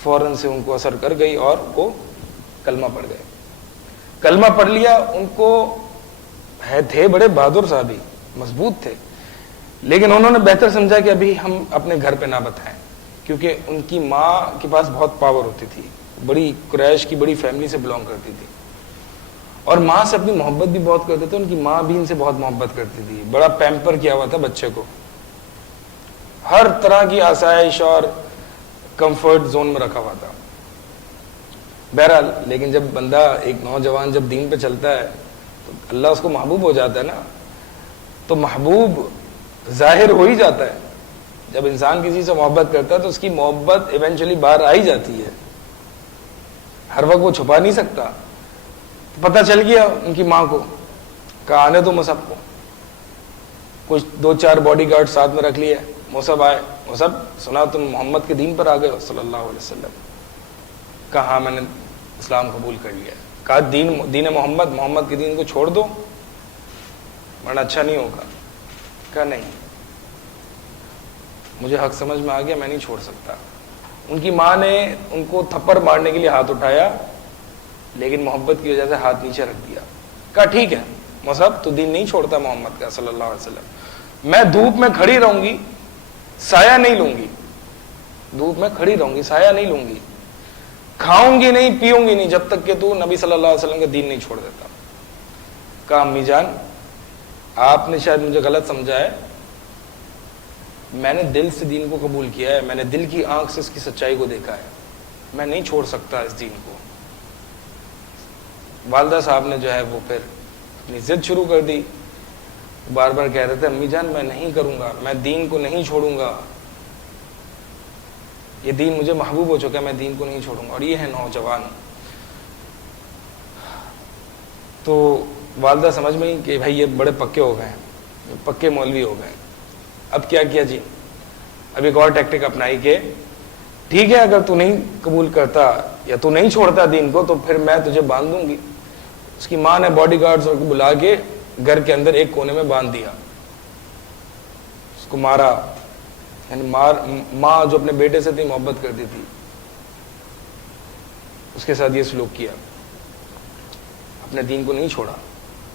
فوراً سے ان کو اثر کر گئی اور وہ کلمہ پڑھ گئے. کلمہ پڑھ لیا. ان کو تھے بڑے بہادر صحابی, مضبوط تھے, لیکن انہوں نے بہتر سمجھا کہ ابھی ہم اپنے گھر پہ نہ بتائیں, کیونکہ ان کی ماں کے پاس بہت پاور ہوتی تھی, بڑی قریش کی بڑی فیملی سے بلانگ کرتی تھی, اور ماں سے اپنی محبت بھی بہت کرتے تھے. ان کی ماں بھی ان سے بہت محبت کرتی تھی, بڑا پیمپر کیا ہوا تھا بچے کو, ہر طرح کی آسائش اور کمفرٹ زون میں رکھا ہوا تھا. بہرحال لیکن جب بندہ ایک نوجوان جب دین پہ چلتا ہے تو اللہ اس کو محبوب ہو جاتا ہے نا, تو محبوب ظاہر ہو ہی جاتا ہے. جب انسان کسی سے محبت کرتا ہے تو اس کی محبت ایونچولی باہر آئی جاتی ہے, ہر وقت وہ چھپا نہیں سکتا. پتہ چل گیا ان کی ماں کو, کہا آنے دو مصعب کو. کچھ 2-4 باڈی گارڈ ساتھ میں رکھ لیے. مصعب آئے. مصعب سنا تم محمد کے دین پر آ گئے ہو صلی اللہ علیہ وسلم. کہا ہاں میں نے اسلام قبول کر لیا. کہا دین محمد کے دین کو چھوڑ دو ورنہ اچھا نہیں ہوگا. کہا نہیں, مجھے حق سمجھ میں آ گیا, میں نہیں چھوڑ سکتا. ان کی ماں نے ان کو تھپڑ مارنے کے لیے ہاتھ اٹھایا, لیکن محبت کی وجہ سے ہاتھ نیچے رکھ دیا. کہا ٹھیک ہے مصعب, تو دین نہیں چھوڑتا محمد کا صلی اللہ علیہ وسلم, میں دھوپ میں کھڑی رہوں گی, سایہ نہیں لوں گی. دھوپ میں کھڑی رہوں گی, سایہ نہیں لوں گی, کھاؤں گی نہیں, پیوں گی نہیں, جب تک کہ تو نبی صلی اللہ علیہ وسلم کا دین نہیں چھوڑ دیتا. کہا امی جان آپ نے شاید مجھے غلط سمجھا ہے, میں نے دل سے دین کو قبول کیا ہے, میں نے دل کی آنکھ سے اس کی سچائی کو دیکھا ہے, میں نہیں چھوڑ سکتا اس دین کو. والدہ صاحب نے جو ہے وہ پھر اپنی ضد شروع کر دی. بار بار کہہ رہے تھے امی جان میں نہیں کروں گا, میں دین کو نہیں چھوڑوں گا, یہ دین مجھے محبوب ہو چکا ہے, میں دین کو نہیں چھوڑوں گا. اور یہ ہے نوجوان. تو والدہ سمجھ میں کہ بھائی یہ بڑے پکے ہو گئے ہیں, پکے مولوی ہو گئے ہیں. اب کیا کیا جی, اب ایک اور ٹیکٹک اپنائی کہ ٹھیک ہے اگر تو نہیں قبول کرتا یا تو نہیں چھوڑتا دین کو تو پھر میں تجھے باندھ دوں گی. اس کی ماں نے باڈی گارڈز کو بلا کے گھر کے اندر ایک کونے میں باندھ دیا, اس کو مارا. یعنی ماں جو اپنے بیٹے سے تھی محبت کرتی تھی, اس کے ساتھ یہ سلوک کیا, اپنے دین کو نہیں چھوڑا.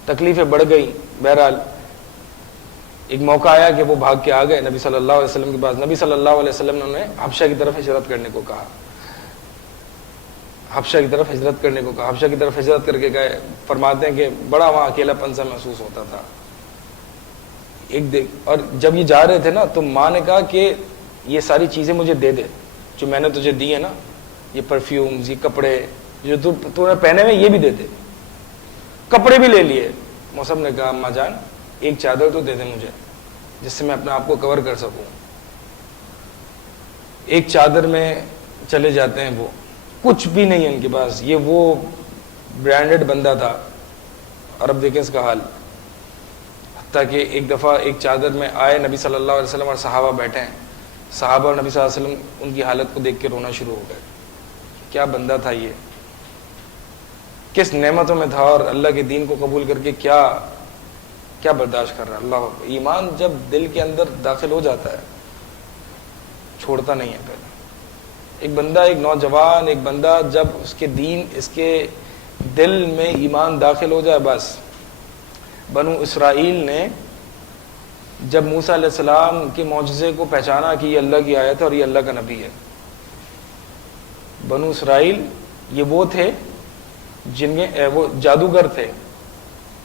تکلیفیں بڑھ گئی. بہرحال ایک موقع آیا کہ وہ بھاگ کے آ گئے نبی صلی اللہ علیہ وسلم کے پاس. نبی صلی اللہ علیہ وسلم نے انہیں حبشہ کی طرف ہجرت کرنے کو کہا, حبشہ کی طرف ہجرت کرنے کو کہا. حبشہ کی طرف ہجرت کر کے گئے. فرماتے ہیں کہ بڑا وہاں اکیلا پن سا محسوس ہوتا تھا. اور جب یہ جا رہے تھے نا تو ماں نے کہا کہ یہ ساری چیزیں مجھے دے دے جو میں نے تجھے دی ہے نا, یہ پرفیومز, یہ کپڑے جو تو نے پہنے ہوئے یہ بھی دے دے. کپڑے بھی لے لیے. مصعب نے کہا اماں جان ایک چادر تو دے دے مجھے جس سے میں اپنے آپ کو کور کر سکوں. ایک چادر میں چلے جاتے ہیں, وہ کچھ بھی نہیں ہے ان کے پاس. یہ وہ برانڈڈ بندہ تھا, اور اب دیکھیں اس کا حال. حتیٰ کہ ایک دفعہ ایک چادر میں آئے نبی صلی اللہ علیہ وسلم اور صحابہ بیٹھے ہیں. صحابہ اور نبی صلی اللہ علیہ وسلم ان کی حالت کو دیکھ کے رونا شروع ہو گئے. کیا بندہ تھا یہ, کس نعمتوں میں تھا, اور اللہ کے دین کو قبول کر کے کیا برداشت کر رہا ہے. اللہ, ایمان جب دل کے اندر داخل ہو جاتا ہے چھوڑتا نہیں ہے. پہلے ایک بندہ, ایک نوجوان, ایک بندہ جب اس کے دین, اس کے دل میں ایمان داخل ہو جائے بس. بنو اسرائیل نے جب موسیٰ علیہ السلام کے معجزے کو پہچانا کہ یہ اللہ کی آیت ہے اور یہ اللہ کا نبی ہے. بنو اسرائیل یہ وہ تھے جن میں وہ جادوگر تھے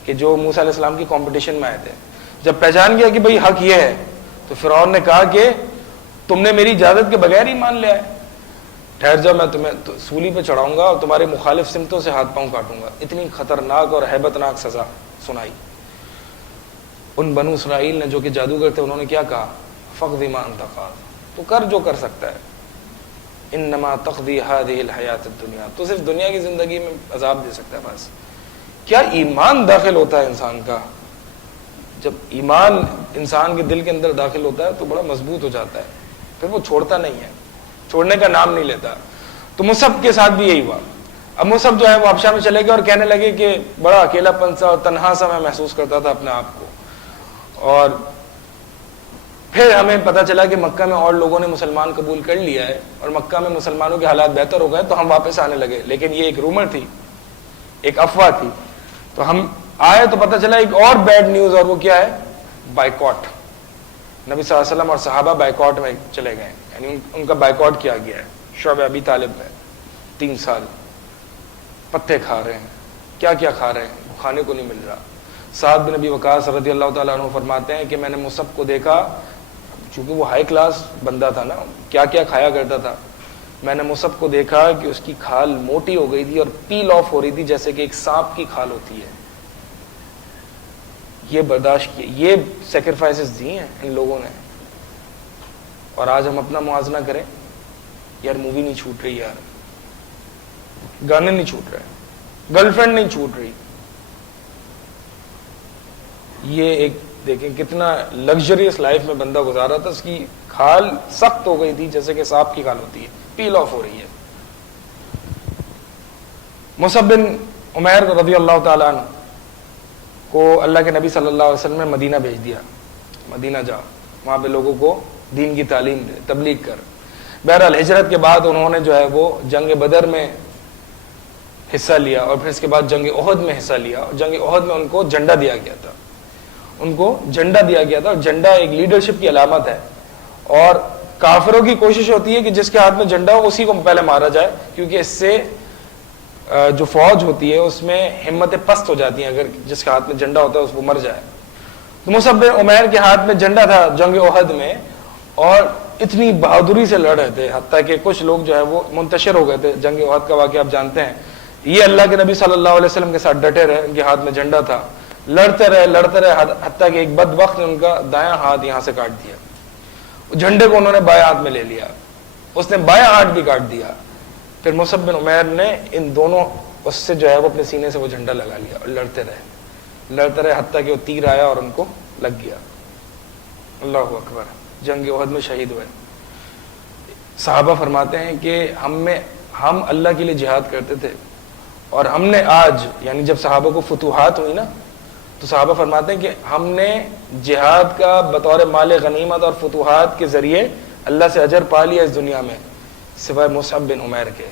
کہ جو موسیٰ علیہ السلام کی کمپٹیشن میں آئے تھے. جب پہچان گیا کہ بھئی حق یہ ہے تو فرعون نے کہا کہ تم نے میری اجازت کے بغیر ہی مان لیا ہے, ٹھہر جاؤ میں تمہیں سولی پہ چڑھاؤں گا اور تمہارے مخالف سمتوں سے ہاتھ پاؤں کاٹوں گا. اتنی خطرناک اور ہیبت ناک سزا سنائی. ان بنو اسرائیل نے جو کہ جادوگر تھے انہوں نے کیا کہا, فقض ما انت قاض, تو کر جو کر سکتا ہے. انما تقضی هذه الحیات الدنیا, تو صرف دنیا کی زندگی میں عذاب دے سکتا ہے بس. کیا ایمان داخل ہوتا ہے انسان کا, جب ایمان انسان کے دل کے اندر داخل ہوتا ہے تو بڑا مضبوط ہو جاتا ہے, پھر وہ چھوڑتا نہیں ہے. چھوڑنے کا نام نہیں لیتا. تو مصعب کے ساتھ بھی یہی ہوا. اب مصعب جو ہے وہ حبشہ میں چلے گئے اور کہنے لگے کہ بڑا اکیلا پن سا اور تنہا سا میں محسوس کرتا تھا اپنے آپ کو. اور پھر ہمیں پتہ چلا کہ مکہ میں اور لوگوں نے مسلمان قبول کر لیا ہے اور مکہ میں مسلمانوں کے حالات بہتر ہو گئے, تو ہم واپس آنے لگے. لیکن یہ ایک رومر تھی, ایک افواہ تھی. تو ہم آئے تو پتہ چلا ایک اور بیڈ نیوز, اور وہ کیا ہے؟ بائیکاٹ. نبی صلی اللہ علیہ وسلم اور صحابہ بائیکاٹ میں چلے گئے, یعنی ان کا بائیکاٹ کیا گیا ہے. شعب ابی طالب میں 3 سال پتے کھا رہے ہیں, کیا کیا کھا رہے ہیں, وہ کھانے کو نہیں مل رہا. سعد بن ابی وقاص رضی اللہ تعالیٰ عنہ فرماتے ہیں کہ میں نے مصعب کو دیکھا, چونکہ وہ ہائی کلاس بندہ تھا نا, کیا کیا کھایا کرتا تھا. میں نے مصعب کو دیکھا کہ اس کی کھال موٹی ہو گئی تھی اور پیل آف ہو رہی تھی جیسے کہ ایک سانپ کی کھال ہوتی ہے. یہ برداشت کیے, یہ سیکریفائسز دی ہیں ان لوگوں نے. اور آج ہم اپنا موازنہ کریں, یار مووی نہیں چھوٹ رہی, یار گانے نہیں چھوٹ رہے, گرل فرینڈ نہیں چھوٹ رہی. یہ ایک دیکھیں کتنا لگژریس لائف میں بندہ گزارا تھا, اس کی کھال سخت ہو گئی تھی جیسے کہ سانپ کی کھال ہوتی ہے, پیل آف ہو رہی ہے. مصعب بن عمیر رضی اللہ تعالیٰ عنہ کو اللہ کے نبی صلی اللہ علیہ وسلم نے مدینہ بھیج دیا. مدینہ جا, وہاں پہ لوگوں کو دین کی تعلیم دے, تبلیغ کر. بہرحال ہجرت کے بعد انہوں نے جو ہے وہ جنگ بدر میں حصہ لیا, اور پھر اس کے بعد جنگ احد میں حصہ لیا. اور جنگ احد میں ان کو جھنڈا دیا گیا تھا, ان کو جھنڈا دیا گیا تھا. اور جھنڈا ایک لیڈرشپ کی علامت ہے, اور کافروں کی کوشش ہوتی ہے کہ جس کے ہاتھ میں جھنڈا ہو اسی کو پہلے مارا جائے, کیونکہ اس سے جو فوج ہوتی ہے اس میں ہمتیں پست ہو جاتی ہیں اگر جس کے ہاتھ میں جھنڈا ہوتا ہے اس کو مر جائے. تو مصعب بن عمیر کے ہاتھ میں جھنڈا تھا جنگ احد میں, اور اتنی بہادری سے لڑ رہے تھے حتیٰ کہ کچھ لوگ جو ہے وہ منتشر ہو گئے تھے. جنگ احد کا واقعہ آپ جانتے ہیں. یہ اللہ کے نبی صلی اللہ علیہ وسلم کے ساتھ ڈٹے رہے, ان کے ہاتھ میں جھنڈا تھا, لڑتے رہے حتیٰ کہ ایک بدبخت نے ان کا دایاں ہاتھ یہاں سے کاٹ دیا. جھنڈے کو انہوں نے بایاں ہاتھ میں لے لیا, اس نے بایاں ہاتھ بھی کاٹ دیا. پھر مصعب بن عمیر نے ان دونوں اس سے جو ہے وہ اپنے سینے سے وہ جھنڈا لگا لیا اور لڑتے رہے حتیٰ کہ وہ تیر آیا اور ان کو لگ گیا. اللہ اکبر. جنگ احد میں شہید ہوئے. صحابہ فرماتے ہیں کہ ہم اللہ کے لیے جہاد کرتے تھے, اور ہم نے آج, یعنی جب صحابہ کو فتوحات ہوئی نا, تو صحابہ فرماتے ہیں کہ ہم نے جہاد کا بطور مال غنیمت اور فتوحات کے ذریعے اللہ سے اجر پا لیا اس دنیا میں, سوائے مصعب بن عمیر کے,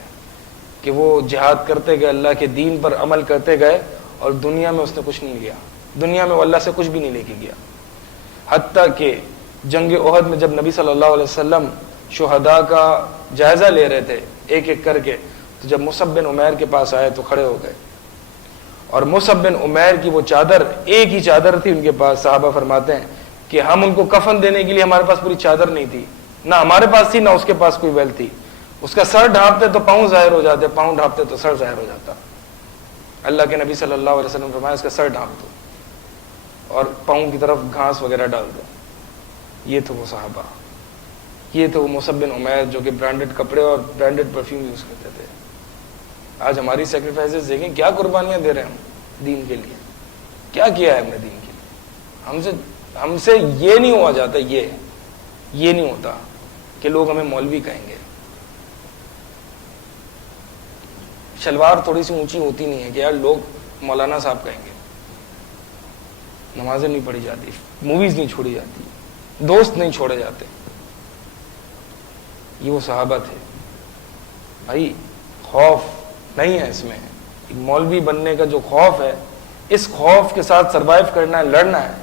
کہ وہ جہاد کرتے گئے, اللہ کے دین پر عمل کرتے گئے, اور دنیا میں اس نے کچھ نہیں لیا. دنیا میں وہ اللہ سے کچھ بھی نہیں لے کے گیا. حتیٰ کہ جنگ احد میں جب نبی صلی اللہ علیہ وسلم شہداء کا جائزہ لے رہے تھے ایک ایک کر کے, تو جب مصعب بن عمیر کے پاس آئے تو کھڑے ہو گئے. اور مصعب بن عمیر کی وہ چادر, ایک ہی چادر تھی ان کے پاس. صحابہ فرماتے ہیں کہ ہم ان کو کفن دینے کے لیے ہمارے پاس پوری چادر نہیں تھی, نہ ہمارے پاس تھی نہ اس کے پاس کوئی ویل تھی. اس کا سر ڈھانپتے تو پاؤں ظاہر ہو جاتے, پاؤں ڈھانپتے تو سر ظاہر ہو جاتا. اللہ کے نبی صلی اللہ علیہ وسلم فرمایا اس کا سر ڈھانپ دو اور پاؤں کی طرف گھاس وغیرہ ڈال دو. یہ تو وہ صحابہ, یہ تو وہ مصعب بن عمیر جو کہ برانڈڈ کپڑے اور برانڈڈ پرفیوم یوز کرتے تھے. آج ہماری سیکریفائسز دیکھیں, کیا قربانیاں دے رہے ہیں ہم دین کے لیے, کیا کیا ہے ہم نے دین کے لیے. ہم سے یہ نہیں ہوا جاتا, یہ نہیں ہوتا کہ لوگ ہمیں مولوی کہیں گے. شلوار تھوڑی سی اونچی ہوتی نہیں ہے کہ یار لوگ مولانا صاحب کہیں گے. نمازیں نہیں پڑھی جاتی, موویز نہیں چھوڑی جاتی, دوست نہیں چھوڑے جاتے. یہ وہ صحابہ تھے بھائی. خوف نہیں ہے اس میں, ایک مولوی بننے کا جو خوف ہے, اس خوف کے ساتھ سروائیو کرنا ہے, لڑنا ہے.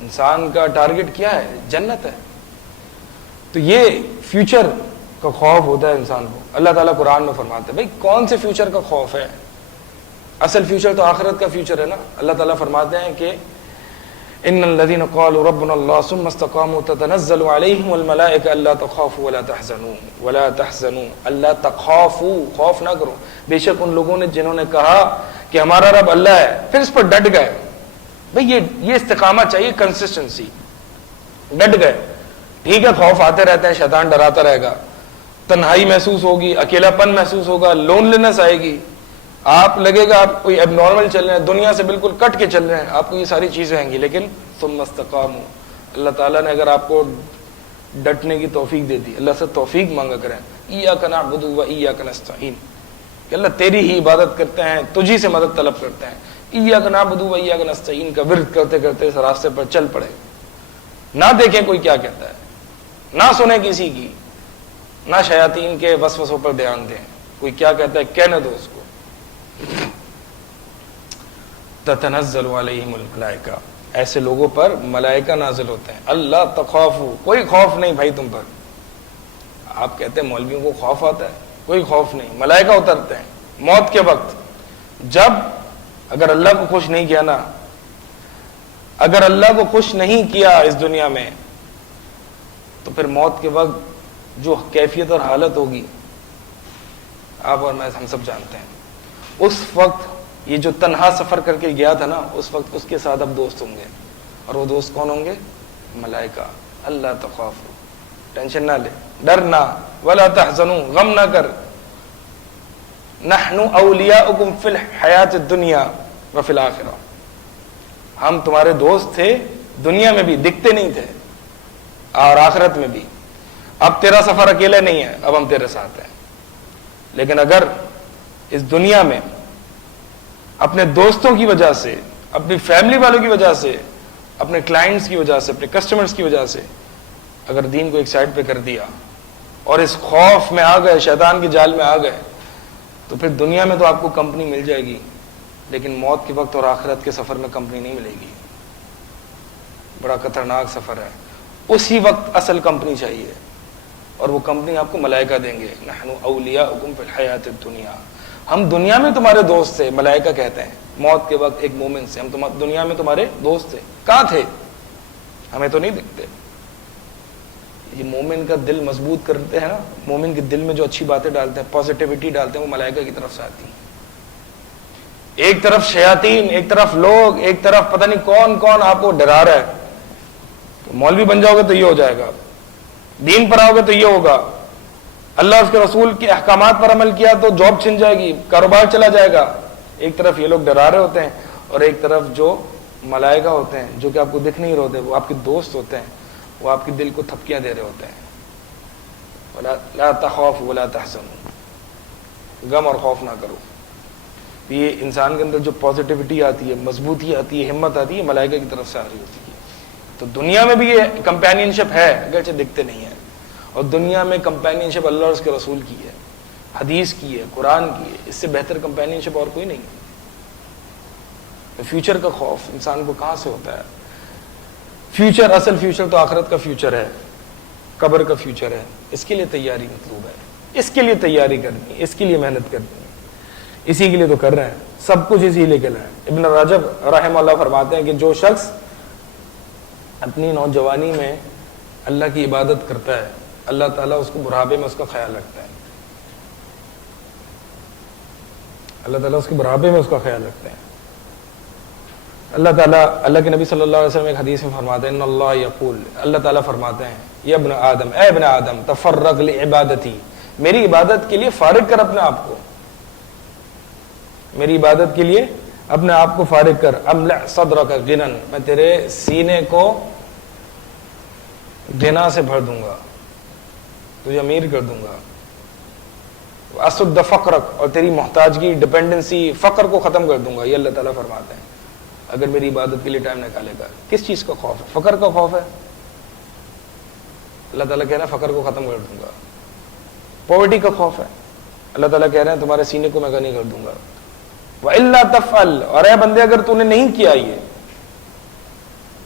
انسان کا ٹارگٹ کیا ہے؟ جنت ہے. تو یہ فیوچر کا خوف ہوتا ہے انسان کو. اللہ تعالیٰ قرآن میں فرماتا ہے بھائی کون سے فیوچر کا خوف ہے؟ اصل فیوچر تو آخرت کا فیوچر ہے نا. اللہ تعالیٰ فرماتے ہیں کہ ان الذين قالوا ربنا الله ثم استقاموا تتنزل عليهم الملائكه الا تخافوا ولا تحزنوا الا تخافوا, خوف نہ کرو. بے شک ان لوگوں نے جنہوں نے کہا کہ ہمارا رب اللہ ہے, پھر اس پر ڈٹ گئے. بھئی یہ استقامت چاہیے, کنسسٹنسی. ڈٹ گئے. ٹھیک ہے خوف آتے رہتے ہیں, شیطان ڈراتا رہے گا, تنہائی محسوس ہوگی, اکیلا پن محسوس ہوگا, لونلینس آئے گی, آپ لگے گا آپ کوئی اب نارمل چل رہے ہیں, دنیا سے بالکل کٹ کے چل رہے ہیں, آپ کو یہ ساری چیزیں آئیں گی. لیکن ثم استقاموا, اللہ تعالیٰ نے اگر آپ کو ڈٹنے کی توفیق دے دی. اللہ سے توفیق مانگا کریں. ایاک نعبد و ایاک نستعین, کہ اللہ تیری ہی عبادت کرتے ہیں, تجھی سے مدد طلب کرتے ہیں. ایاک نعبد و ایاک نستعین کا ورد کرتے کرتے اس راستے پر چل پڑے. نہ دیکھیں کوئی کیا کہتا ہے, نہ سنیں کسی کی, نہ شیاطین کے وسوسوں پر دھیان دیں. کوئی کیا کہتا ہے کہنے دو اس کو. تتنزل علیہم الملائکہ, ایسے لوگوں پر ملائکہ نازل ہوتے ہیں. اللہ تخافوا, کوئی خوف نہیں بھائی تم پر. آپ کہتے ہیں مولویوں کو خوف آتا ہے, کوئی خوف نہیں. ملائکہ اترتے ہیں موت کے وقت. جب اگر اللہ کو خوش نہیں کیا نا, اگر اللہ کو خوش نہیں کیا اس دنیا میں, تو پھر موت کے وقت جو کیفیت اور حالت ہوگی آپ اور میں ہم سب جانتے ہیں. اس وقت یہ جو تنہا سفر کر کے گیا تھا نا, اس وقت اس کے ساتھ اب دوست ہوں گے. اور وہ دوست کون ہوں گے؟ ملائکہ. اللہ تخافوا, ٹینشن نہ لے, ڈر نہ, ولا تحزنوا, غم نہ کر. نحن اولیاؤکم فی الحیات الدنیا وفی الآخرہ, ہم تمہارے دوست تھے دنیا میں بھی, دکھتے نہیں تھے, اور آخرت میں بھی. اب تیرا سفر اکیلے نہیں ہے, اب ہم تیرے ساتھ ہیں. لیکن اگر اس دنیا میں اپنے دوستوں کی وجہ سے, اپنی فیملی والوں کی وجہ سے, اپنے کلائنٹس کی وجہ سے, اپنے کسٹمرز کی وجہ سے اگر دین کو ایک سائڈ پہ کر دیا اور اس خوف میں آ گئے, شیطان کی جال میں آ گئے, تو پھر دنیا میں تو آپ کو کمپنی مل جائے گی, لیکن موت کے وقت اور آخرت کے سفر میں کمپنی نہیں ملے گی. بڑا خطرناک سفر ہے. اسی وقت اصل کمپنی چاہیے, اور وہ کمپنی آپ کو ملائکہ دیں گے. نحن اولیاؤکم فی الحیات الدنیا, ہم دنیا میں تمہارے دوست تھے. ملائکہ کہتے ہیں موت کے وقت ایک مومن سے, ہم دنیا میں تمہارے دوست تھے. کہاں تھے؟ ہمیں تو نہیں دکھتے. یہ مومن کا دل مضبوط کرتے ہیں نا, مومن کے دل میں جو اچھی باتیں ڈالتے ہیں, پازیٹیوٹی ڈالتے ہیں, وہ ملائکہ کی طرف سے آتی ہیں. ایک طرف شیاطین, ایک طرف لوگ, ایک طرف پتہ نہیں کون کون آپ کو ڈرا رہا ہے. تو مولوی بن جاؤ گے تو یہ ہو جائے گا, دین پر آؤ گے تو یہ ہوگا, اللہ اس کے رسول کے احکامات پر عمل کیا تو جاب چھن جائے گی, کاروبار چلا جائے گا. ایک طرف یہ لوگ ڈرا رہے ہوتے ہیں, اور ایک طرف جو ملائکہ ہوتے ہیں جو کہ آپ کو دکھ نہیں رہے ہوتے, وہ آپ کے دوست ہوتے ہیں, وہ آپ کے دل کو تھپکیاں دے رہے ہوتے ہیں. لا تخافوا ولا تحزنوا, غم اور خوف نہ کرو. یہ انسان کے اندر جو پازیٹیوٹی آتی ہے, مضبوطی آتی ہے, ہمت آتی ہے, ملائکہ کی طرف سے آ رہی ہوتی ہے. تو دنیا میں بھی یہ کمپینین شپ ہے, اگرچہ دکھتے نہیں ہیں. اور دنیا میں کمپینین شپ اللہ اور اس کے رسول کی ہے, حدیث کی ہے, قرآن کی ہے. اس سے بہتر کمپینین شپ اور کوئی نہیں ہے. فیوچر کا خوف انسان کو کہاں سے ہوتا ہے؟ فیوچر, اصل فیوچر تو آخرت کا فیوچر ہے, قبر کا فیوچر ہے. اس کے لیے تیاری مطلوب ہے, اس کے لیے تیاری کرنی, اس کے لیے محنت کرنی. اسی کے لیے تو کر رہے ہیں, سب کچھ اسی لیے کر رہے ہیں. ابن رجب رحمہ اللہ فرماتے ہیں کہ جو شخص اپنی نوجوانی میں اللہ کی عبادت کرتا ہے, اللہ تعالیٰ اس کو بڑھاپے میں اس کا خیال رکھتا ہے. اللہ تعالیٰ اس کے بڑھاپے میں اس کا خیال رکھتے ہیں. اللہ تعالیٰ, اللہ کے نبی صلی اللہ علیہ وسلم ایک حدیث میں فرماتے ہیں, ان اللہ یقول, اللہ تعالیٰ فرماتے ہیں, یا ابن آدم, اے ابن آدم, تفرغ لعبادتی, میری عبادت کے لیے فارغ کر اپنے آپ کو, میری عبادت کے لیے اپنے آپ کو فارغ کر. املأ صدرک غنا, میں تیرے سینے کو غنا سے بھر دوں گا, تجھے امیر کر دوں گا. اسد فقرک, اور تیری محتاجگی, ڈپینڈنسی, فقر کو ختم کر دوں گا. یہ اللہ تعالیٰ فرماتے ہیں اگر میری عبادت کے لیے ٹائم نکالے گا. کس چیز کا خوف ہے؟ فقر کا خوف ہے. اللہ تعالیٰ کہہ رہے ہیں فقر کو ختم کر دوں گا. پاورٹی کا خوف ہے. اللہ تعالیٰ کہہ رہے ہیں تمہارے سینے کو میں غنی کر دوں گا. وَإِلَّا تَفْعَلْ, اور اے بندے اگر تو نے نہیں کیا یہ,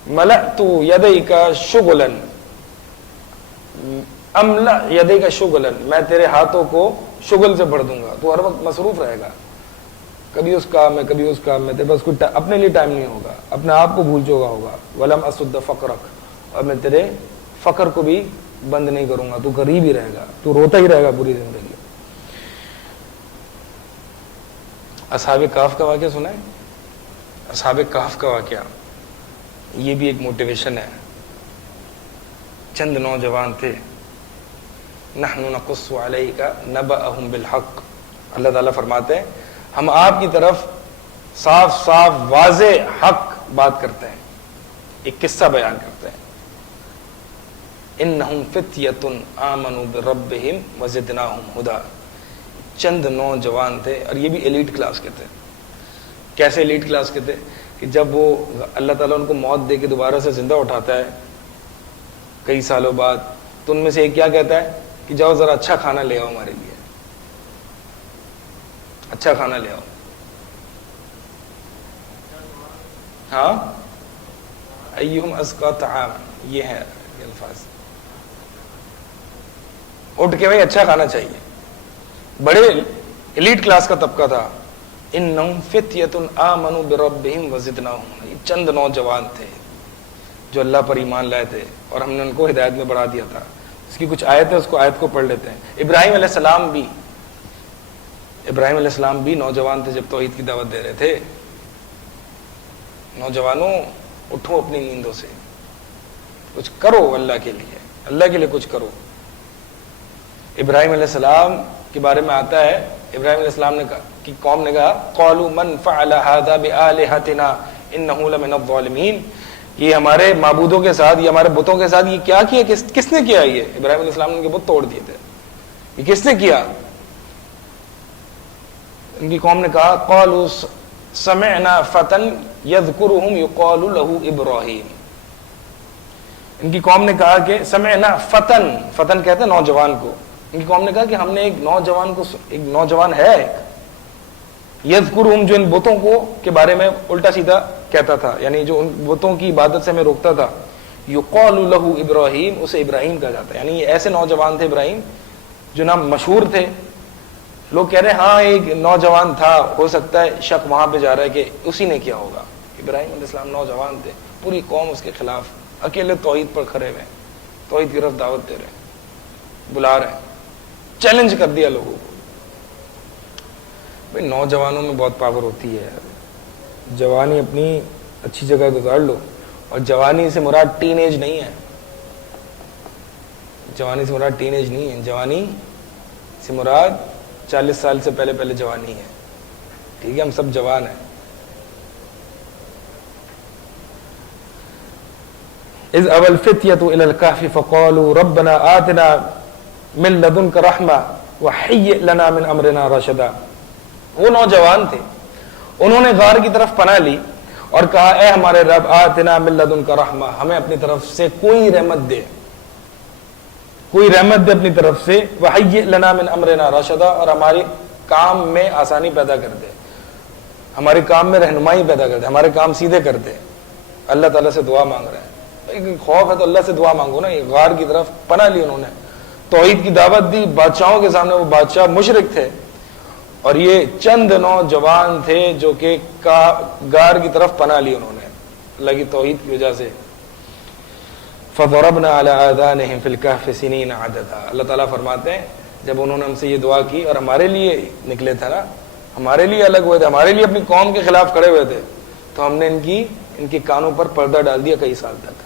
مَلَأْتُ يَدَيْكَ شُغْلًا, املأ يَدَيْكَ شُغْلًا, میں تیرے ہاتھوں کو شغل سے بھر دوں گا. تو ہر وقت مصروف رہے گا, کبھی اس کام میں کبھی اس کام میں, تیرے پاس کوئی اپنے لیے ٹائم نہیں ہوگا, اپنے آپ کو بھول چکا ہوگا. وَلَمْ أَسُدَّ فَقْرَكَ, اور میں تیرے فقر کو بھی بند نہیں کروں گا, تو غریب ہی رہے گا, تو روتا ہی رہے گا پوری زندگی. اصحاب کہف کا واقعہ سنا ہے؟ اصحاب کہف کا واقعہ یہ بھی ایک موٹیویشن ہے. چند نوجوان تھے, نحن نقص علیک نبأہم بالحق, اللہ تعالیٰ فرماتے ہیں ہم آپ کی طرف صاف صاف واضح حق بات کرتے ہیں, ایک قصہ بیان کرتے ہیں. انہم فتیۃ آمنوا بربہم وزدناہم ہدی. چند نوجوان تھے, اور یہ بھی ایلیٹ کلاس کے تھے. کیسے ایلیٹ کلاس کے تھے کہ جب وہ اللہ تعالیٰ ان کو موت دے کے دوبارہ سے زندہ اٹھاتا ہے کئی سالوں بعد, تو ان میں سے ایک کیا کہتا ہے کہ جاؤ ذرا اچھا کھانا لے آؤ ہمارے لیے, اچھا کھانا لے آؤ. ہاں, ایہم ازکا طعام, یہ ہے یہ الفاظ. اٹھ کے بھائی اچھا کھانا چاہیے. بڑے ایلیٹ کلاس کا طبقہ تھا. انہم فتیۃ آمنوا بربہم وزدناہم, یہ چند نوجوان تھے جو اللہ پر ایمان لائے تھے اور ہم نے ان کو ہدایت میں بڑھا دیا تھا. اس کی کچھ آیت ہے, اس کو آیت کو پڑھ لیتے ہیں. ابراہیم علیہ السلام بھی نوجوان تھے جب توحید کی دعوت دے رہے تھے. نوجوانوں اٹھو اپنی نیندوں سے, کچھ کرو اللہ کے لیے کچھ کرو. ابراہیم علیہ السلام کے بارے میں آتا ہے, ابراہیم علیہ السلام نے کہا کہ قوم نے کہا قالوا من فعل هذا بآلهتنا انه لمن الظالمین, یہ ہمارے معبودوں کے ساتھ, یہ ہمارے بتوں کے ساتھ یہ کیا کیا, کس نے کیا یہ؟ ابراہیم علیہ السلام نے ان کے بت توڑ دیے تھے, یہ کس نے کیا؟ ان کی قوم نے کہا قالوا سمعنا فتى يذكرهم يقال له ابراہیم. ان کی قوم نے کہا کہ سمعنا فتن کہتے ہیں نوجوان کو. ان کی قوم نے کہا کہ ہم نے ایک نوجوان ہے یذکرہم, جو ان بتوں کو کے بارے میں الٹا سیدھا کہتا تھا, یعنی جو ان بتوں کی عبادت سے ہمیں روکتا تھا. یقال لہ ابراہیم, اسے ابراہیم کہا جاتا ہے. یعنی یہ ایسے نوجوان تھے ابراہیم جو نام مشہور تھے. لوگ کہہ رہے ہیں ہاں ایک نوجوان تھا, ہو سکتا ہے شک وہاں پہ جا رہا ہے کہ اسی نے کیا ہوگا. ابراہیم علیہ السلام نوجوان تھے, پوری قوم اس کے خلاف, اکیلے توحید پر کھڑے ہوئے, توحید کی طرف دعوت دے رہے ہیں, بلا رہے ہیں, چیلنج کر دیا لوگوں کو. بھائی نوجوانوں میں بہت پاور ہوتی ہے. جوانی اپنی اچھی جگہ گزار لو, اور جوانی سے مراد ٹین ایج نہیں ہے, جوانی سے مراد ٹین ایج نہیں ہے, جوانی سے مراد 40 سال سے پہلے جوانی ہے. ٹھیک ہے, ہم سب جوان ہیں. اذ اول الفتية الى الكهف فقالوا ربنا آتنا من لدنك رحمة وهيئ لنا من امرنا رشدا. وہ نوجوان تھے, انہوں نے غار کی طرف پناہ لی اور کہا اے ہمارے رب آتنا من لدنک رحمہ, ہمیں اپنی طرف سے کوئی رحمت دے, کوئی رحمت دے اپنی طرف سے. وہیئ لنا من امرنا رشدا, اور ہمارے کام میں آسانی پیدا کر دے, ہمارے کام میں رہنمائی پیدا کر دے, ہمارے کام سیدھے کر دے. اللہ تعالیٰ سے دعا مانگ رہے ہیں. خوف ہے تو اللہ سے دعا مانگو نا. یہ غار کی طرف پناہ لی انہوں نے, توحید کی دعوت دی بادشاہوں کے سامنے. وہ بادشاہ مشرک تھے اور یہ چند نوجوان تھے جو کہ غار کی طرف پناہ لی انہوں نے اللہ کی توحید کی وجہ سے. فضربنا على آذانهم في الكهف سنين عددا. اللہ تعالیٰ فرماتے ہیں جب انہوں نے ہم سے یہ دعا کی اور ہمارے لیے نکلے تھے نا, ہمارے لیے الگ ہوئے تھے, ہمارے لیے اپنی قوم کے خلاف کھڑے ہوئے تھے, تو ہم نے ان کے کانوں پر پردہ ڈال دیا کئی سال تک,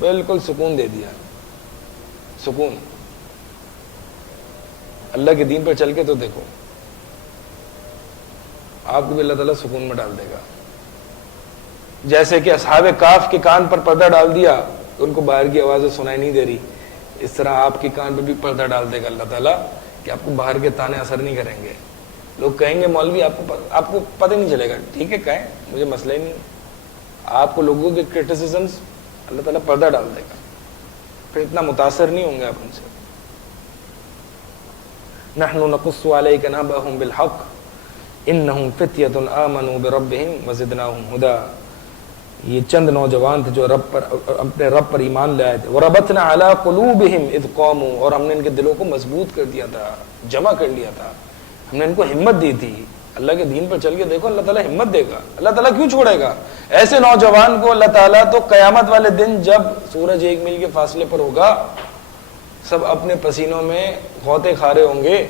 بالکل سکون دے دیا. سکون اللہ کے دین پر چل کے تو دیکھو, آپ کو بھی اللہ تعالیٰ سکون میں ڈال دے گا. جیسے کہ اصحاب کاف کے کان پر پردہ ڈال دیا, ان کو باہر کی آوازیں سنائی نہیں دے رہی, اس طرح آپ کے کان پہ بھی پردہ ڈال دے گا اللہ تعالیٰ کہ آپ کو باہر کے تانے اثر نہیں کریں گے. لوگ کہیں گے مولوی آپ کو پتہ نہیں چلے گا. ٹھیک ہے, کہیں, مجھے مسئلہ ہی نہیں. آپ کو لوگوں کے کرٹیسزمز اللہ تعالیٰ پردہ ڈال دے گا, پھر اتنا متاثر نہیں ہوں گے آپ ان سے. نحن نقص علیک نبأہم بالحق انہم فتیۃ آمنوا بربہم وزدناہم ہدی. یہ چند نوجوان تھے جو اپنے رب پر ایمان لائے تھے. وربطنا علی قلوبہم اذ قاموا, اور ہم نے ان کے دلوں کو مضبوط کر دیا تھا, جمع کر لیا تھا, ہم نے ان کو ہمت دی تھی. اللہ کے دین پر چل کے دیکھو, اللہ تعالیٰ ہمت دے گا. اللہ تعالیٰ کیوں چھوڑے گا ایسے نوجوان کو؟ اللہ تعالیٰ تو قیامت والے دن جب سورج 1 میل کے فاصلے پر ہوگا, سب اپنے پسینوں میں غوطے کھارے ہوں گے,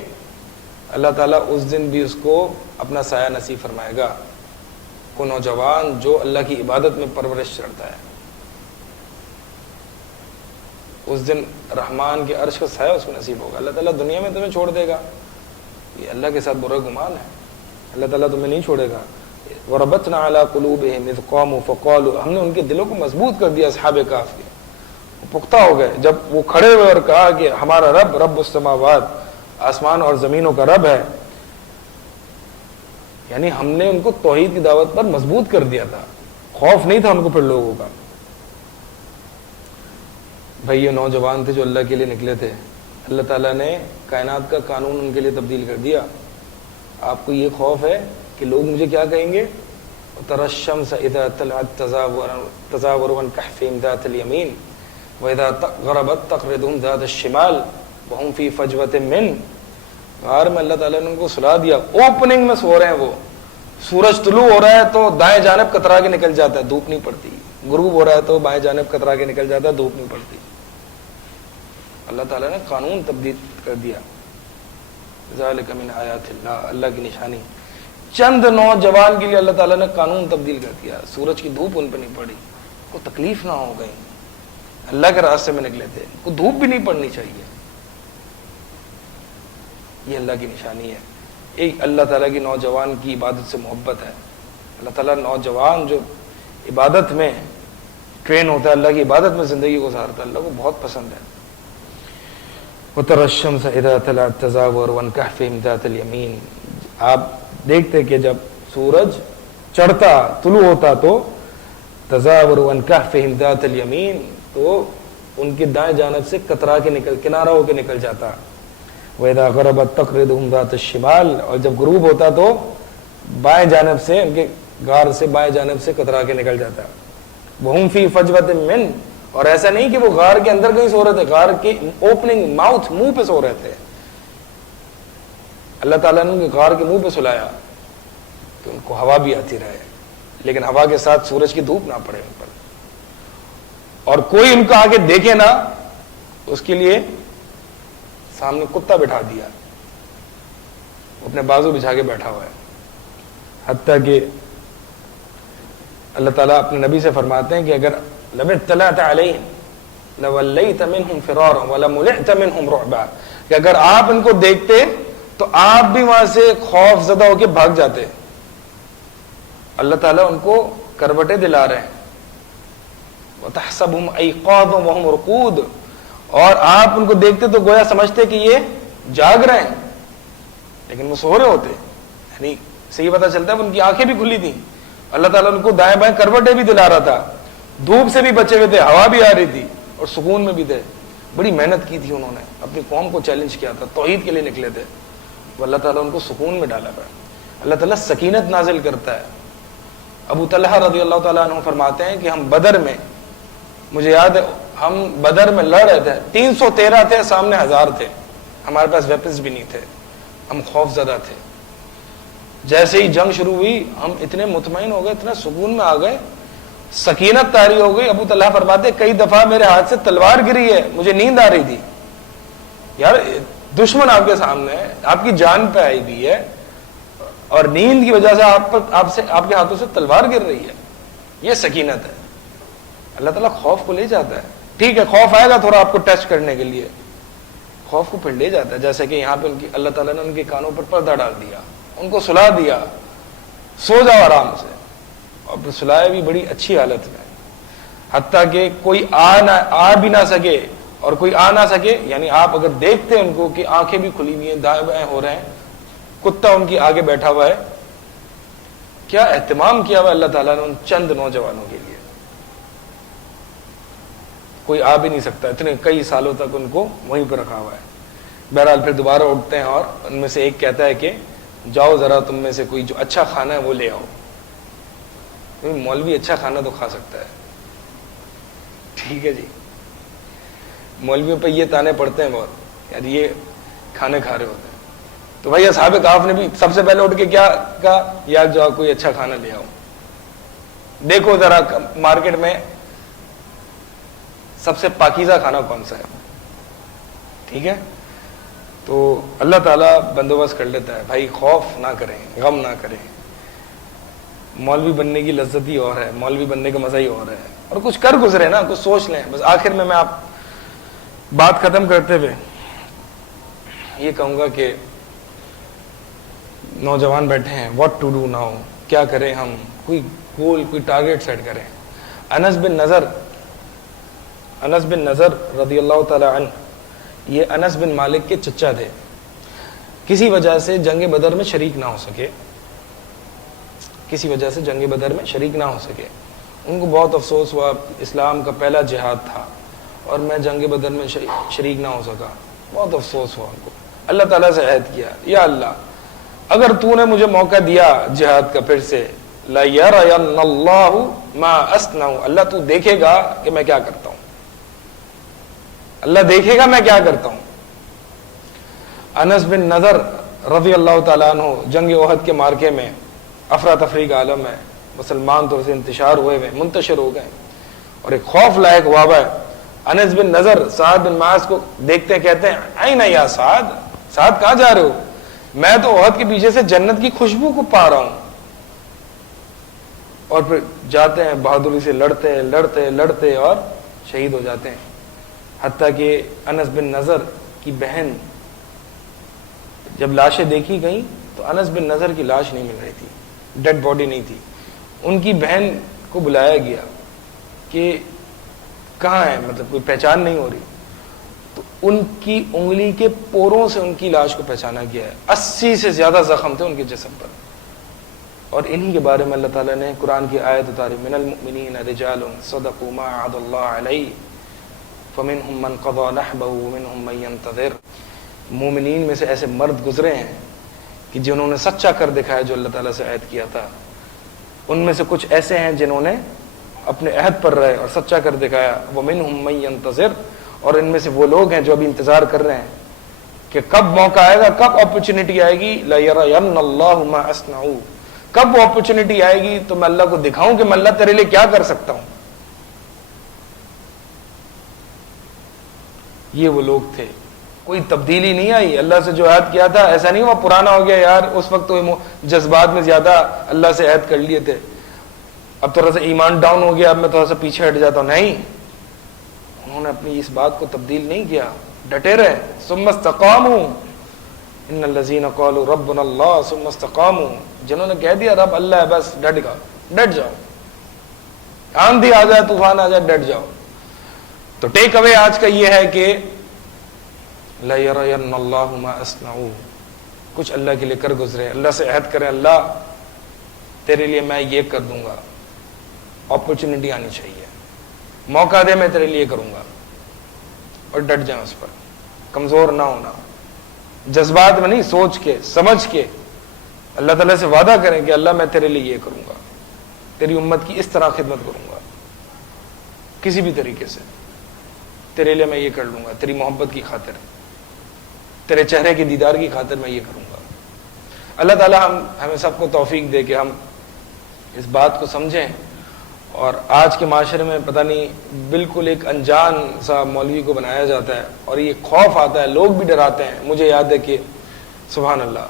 اللہ تعالیٰ اس دن بھی اس کو اپنا سایہ نصیب فرمائے گا. کو نوجوان جو اللہ کی عبادت میں پرورش چڑھتا ہے, اس دن رحمان کے عرش کا سایہ اس کو نصیب ہوگا. اللہ تعالیٰ دنیا میں تمہیں چھوڑ دے گا, یہ اللہ کے ساتھ برا گمان ہے. اللہ تعالیٰ تمہیں نہیں چھوڑے گا. وَرَبَطْنَا عَلَىٰ قُلُوبِهِمْ إِذْ قَامُوا فَقَالُوا, ہم نے ان کے دلوں کو مضبوط کر دیا اصحاب کہف کے. پختہ ہو گئے جب وہ کھڑے ہوئے اور کہا کہ ہمارا رب رب السماوات، آسمان اور زمینوں کا رب ہے، یعنی ہم نے ان کو توحید کی دعوت پر مضبوط کر دیا تھا، خوف نہیں تھا ان کو پھر لوگوں کا. بھائی یہ نوجوان تھے جو اللہ کے لیے نکلے تھے، اللہ تعالیٰ نے کائنات کا قانون ان کے لیے تبدیل کر دیا. آپ کو یہ خوف ہے کہ لوگ مجھے کیا کہیں گے؟ تَرَى الشَّمْسَ إِذَا طَلَعَتْ تَزَاوَرُ عَنْ كَهْفِهِمْ ذَاتَ الْيَمِينِ وَإِذَا غَرَبَتْ تَقْرِضُهُمْ ذَاتَ الشِّمَالِ وَهُمْ فِي فَجْوَةٍ مِّنْ. غار میں اللہ تعالیٰ نے ان کو سلا دیا، اوپننگ میں سو رہے ہیں وہ. سورج طلوع ہو رہا ہے تو دائیں جانب کترا کے نکل جاتا ہے، دھوپ نہیں پڑتی. غروب ہو رہا ہے تو بائیں جانب کترا کے نکل جاتا ہے، دھوپ نہیں پڑتی. اللہ تعالیٰ نے قانون تبدیل کر دیا. ذالک من آیات اللہ، اللہ کی نشانی. چند نوجوان کے لیے اللہ تعالیٰ نے قانون تبدیل کر دیا. سورج کی دھوپ ان پہ نہیں پڑی، کو تکلیف نہ ہو گئی، اللہ کے راستے میں نکلے تھے، کو دھوپ بھی نہیں پڑنی چاہیے. یہ اللہ کی نشانی ہے. ایک اللہ تعالیٰ کی نوجوان کی عبادت سے محبت ہے. اللہ تعالیٰ نوجوان جو عبادت میں ٹرین ہوتا ہے، اللہ کی عبادت میں زندگی گزارتا ہے، اللہ کو بہت پسند ہے. وَتَرَى الشَّمْسَ إِذَا طَلَعَتْ تَزَاوَرُ عَنْ كَهْفِهِمْ ذَاتَ الْيَمِينِ. آپ دیکھتے کہ جب سورج چڑھتا طلوع ہوتا تو تَزَاوَرُ عَنْ كَهْفِهِمْ ذَاتَ الْيَمِينِ، تو ان کے دائیں جانب سے کترا کے کنارہ ہو کے نکل جاتا. وَإِذَا غَرَبَتْ تَقْرِضُهُمْ ذَاتَ الشِّمَالِ، اور جب غروب ہوتا تو بائیں جانب سے، ان کے غار سے بائیں جانب سے کترا کے نکل جاتا. وَهُمْ فِي فَجْوَةٍ مِّنْ، اور ایسا نہیں کہ وہ غار کے اندر کہیں سو رہے تھے، غار کی اوپننگ ماؤتھ، منہ پہ سو رہے تھے. اللہ تعالیٰ نے ان کے غار کے منہ پہ سلایا کہ ان کو ہوا بھی آتی رہے، لیکن ہوا کے ساتھ سورج کی دھوپ نہ پڑے ان پر. اور کوئی ان کو آگے دیکھے نہ، اس کے لیے سامنے کتا بٹھا دیا، اپنے بازو بچھا کے بیٹھا ہوا ہے. حتیٰ کہ اللہ تعالیٰ اپنے نبی سے فرماتے ہیں کہ اگر لَوِ اطَّلَعْتَ عَلَيْهِمْ لَوَلَّيْتَ مِنْهُمْ فِرَارًا وَلَمُلِئْتَ مِنْهُمْ رُعْبًا، کہ اگر آپ ان کو دیکھتے تو آپ بھی وہاں سے خوف زدہ ہو کے بھاگ جاتے. اللہ تعالیٰ ان کو کروٹیں دلا رہے ہیں. وَتَحْسَبُهُمْ أَيْقَاظًا وَهُمْ رُقُودٌ، اور آپ ان کو دیکھتے تو گویا سمجھتے کہ یہ جاگ رہے ہیں، لیکن وہ سو رہے ہوتے. یعنی صحیح پتہ چلتا ہے ان کی آنکھیں بھی کھلی تھیں. اللہ تعالیٰ ان کو دائیں بائیں کروٹیں بھی دلا رہا تھا، دھوپ سے بھی بچے ہوئے تھے، ہوا بھی آ رہی تھی، اور سکون میں بھی تھے. بڑی محنت کی تھی انہوں نے، اپنی قوم کو چیلنج کیا تھا، توحید کے لیے نکلے تھے. وہ اللہ تعالیٰ ان کو سکون میں ڈالا ہے. اللہ تعالیٰ سکینت نازل کرتا ہے. ابو طلحہ رضی اللہ تعالیٰ عنہ فرماتے ہیں کہ ہم بدر میں، مجھے یاد ہے ہم بدر میں لڑ رہے تھے، 313 تھے، سامنے 1000 تھے، ہمارے پاس ویپنز بھی نہیں تھے، ہم خوف زدہ تھے. جیسے ہی جنگ شروع ہوئی ہم اتنے مطمئن ہو گئے، اتنا سکون میں آ گئے، سکینت طاری ہو گئی. ابو طلحہ فرماتے کئی دفعہ میرے ہاتھ سے تلوار گری ہے، مجھے نیند آ رہی تھی. یار دشمن آپ کے سامنے ہے، آپ کی جان پہ آئی بھی ہے، اور نیند کی وجہ سے آپ کے ہاتھوں سے تلوار گر رہی ہے. یہ سکینت ہے. اللہ تعالیٰ خوف کو لے جاتا ہے. ٹھیک ہے خوف آئے گا تھوڑا آپ کو ٹیسٹ کرنے کے لیے، خوف کو پھر لے جاتا ہے. جیسے کہ یہاں پہ اللہ تعالیٰ نے ان کے کانوں پر پردہ ڈال دیا، ان کو سلا دیا، سو جاؤ آرام سے. اور سلائے بھی بڑی اچھی حالت میں، حتیٰ کہ کوئی آ بھی نہ سکے اور کوئی آ نہ سکے. یعنی آپ اگر دیکھتے ان کو کہ آنکھیں بھی کھلی ہوئی ہیں، دائیں بائیں ہو رہے ہیں، کتا ان کی آگے بیٹھا ہوا ہے. کیا اہتمام کیا ہوا اللہ تعالیٰ نے ان چند نوجوانوں کے لیے. کوئی آ بھی نہیں سکتا، اتنے کئی سالوں تک ان کو وہیں پہ رکھا ہوا ہے. بہرحال پھر دوبارہ اٹھتے ہیں اور ان میں سے ایک کہتا ہے کہ جاؤ ذرا تم میں سے کوئی جو اچھا کھانا ہے وہ لے آؤ. مولوی اچھا کھانا تو کھا سکتا ہے، ٹھیک ہے جی. مولویوں پہ یہ تانے پڑتے ہیں بہت، یار یہ کھانے کھا رہے ہوتے ہیں. تو بھائی اصحاب کہف نے بھی سب سے پہلے اٹھ کے کیا کہا؟ یار جو کوئی اچھا کھانا لے آؤ. دیکھو ذرا مارکیٹ میں سب سے پاکیزہ کھانا کون سا ہے، ٹھیک ہے. تو اللہ تعالیٰ بندوبست کر لیتا ہے. بھائی خوف نہ کریں، غم نہ کریں. مولوی بننے کی لذت ہی اور ہے، مولوی بننے کا مزہ ہی اور ہے. اور کچھ کر گزرے نا، کچھ سوچ لیں. بس آخر میں آپ بات ختم کرتے ہوئے یہ کہوں گا کہ نوجوان بیٹھے ہیں، واٹ ٹو ڈو ناؤ، کیا کریں ہم؟ کوئی گول، کوئی ٹارگیٹ سیٹ کریں. انس بن نضر انس بن نضر رضی اللہ تعالی عنہ، یہ انس بن مالک کے چچا تھے، کسی وجہ سے جنگ بدر میں شریک نہ ہو سکے، کسی وجہ سے جنگ بدر میں شریک نہ ہو سکے۔ ان کو بہت افسوس ہوا، اسلام کا پہلا جہاد تھا اور میں جنگ بدر میں شریک نہ ہو سکا، بہت افسوس ہوا ان کو۔ اللہ تعالیٰ سے عہد کیا، یا اللہ اگر تو نے مجھے موقع دیا جہاد کا پھر سے، لَيَرَيَنَّ اللَّهُ مَا أَصْنَعُ، اللہ تو دیکھے گا کہ میں کیا کرتا ہوں، اللہ دیکھے گا میں کیا کرتا ہوں۔ انس بن نضر رضی اللہ تعالیٰ عنہ جنگ احد کے مارکے میں، افراتفری کا عالم ہے، مسلمان تو سے انتشار ہوئے ہوئے منتشر ہو گئے، اور ایک خوف لائق وبا ہے۔ انس بن نضر سعد بن معاذ کو دیکھتے ہیں، کہتے ہیں این یا سعد، سعد کہاں جا رہے ہو؟ میں تو احد کے پیچھے سے جنت کی خوشبو کو پا رہا ہوں۔ اور پھر جاتے ہیں، بہادری سے لڑتے لڑتے لڑتے اور شہید ہو جاتے ہیں، حتیٰ کہ انس بن نضر کی بہن، جب لاشیں دیکھی گئیں تو انس بن نضر کی لاش نہیں مل رہی تھی، ڈیڈ باڈی نہیں تھی۔ ان کی بہن کو بلایا گیا کہ کہاں ہے، مطلب کوئی پہچان نہیں ہو رہی، تو ان کی انگلی کے پوروں سے ان کی لاش کو پہچانا گیا ہے۔ 80 سے زیادہ زخم تھے ان کے جسم پر، اور انہی کے بارے میں اللہ تعالیٰ نے قرآن کی آیت اتاری، من المؤمنین رجال صدقوا ما عهد اللہ علیہ فمنہم من قضى نحبہ ومنہم من ينتظر۔ مومنین میں سے ایسے مرد گزرے ہیں کہ جنہوں نے سچا کر دکھایا جو اللہ تعالیٰ سے عہد کیا تھا، ان میں سے کچھ ایسے ہیں جنہوں نے اپنے عہد پر رہے اور سچا کر دکھایا، ومنہم من ينتظر، اور ان میں سے وہ لوگ ہیں جو ابھی انتظار کر رہے ہیں کہ کب موقع آئے گا، کب اپرچونٹی آئے گی، لَيَرَيَنَّ اللَّهُ مَا أَصْنَعُ، کب وہ اپرچونٹی آئے گی تو میں اللہ کو دکھاؤں کہ میں اللہ تیرے لیے کیا کر سکتا ہوں۔ یہ وہ لوگ تھے، کوئی تبدیلی نہیں آئی، اللہ سے جو عہد کیا تھا ایسا نہیں ہوا پرانا ہو گیا یار، اس وقت تو جذبات میں زیادہ اللہ سے عہد کر لیے تھے، اب تھوڑا سا ایمان ڈاؤن ہو گیا، اب میں تھوڑا سا پیچھے ہٹ جاتا ہوں۔ نہیں، انہوں نے اپنی اس بات کو تبدیل نہیں کیا، ڈٹے رہے۔ ثم استقاموا ان الذين قالوا ربنا اللہ ثم استقاموا، جنہوں نے کہہ دیا رب اللہ ہے، بس ڈٹ جاؤ، آندھی آ جائے طوفان آ جائے ڈٹ جاؤ۔ تو ٹیک اوے آج کا یہ ہے کہ لَيَرَيَنَّ اللَّهُ مَا أَصْنَعُ، کچھ اللہ کے لیے کر گزرے، اللہ سے عہد کریں، اللہ تیرے لیے میں یہ کر دوں گا، اپرچونٹی آنی چاہیے، موقع دے میں تیرے لیے کروں گا، اور ڈٹ جائیں اس پر، کمزور نہ ہونا، جذبات میں نہیں، سوچ کے سمجھ کے اللہ تعالیٰ سے وعدہ کریں کہ اللہ میں تیرے لیے یہ کروں گا، تیری امت کی اس طرح خدمت کروں گا، کسی بھی طریقے سے تیرے لیے میں یہ کر لوں گا، تیری محبت کی خاطر، تیرے چہرے کی دیدار کی خاطر میں یہ کروں گا۔ اللہ تعالیٰ ہمیں سب کو توفیق دے کہ ہم اس بات کو سمجھیں، اور آج کے معاشرے میں پتہ نہیں بالکل ایک انجان سا مولوی کو بنایا جاتا ہے، اور یہ خوف آتا ہے، لوگ بھی ڈراتے ہیں۔ مجھے یاد ہے کہ سبحان اللہ،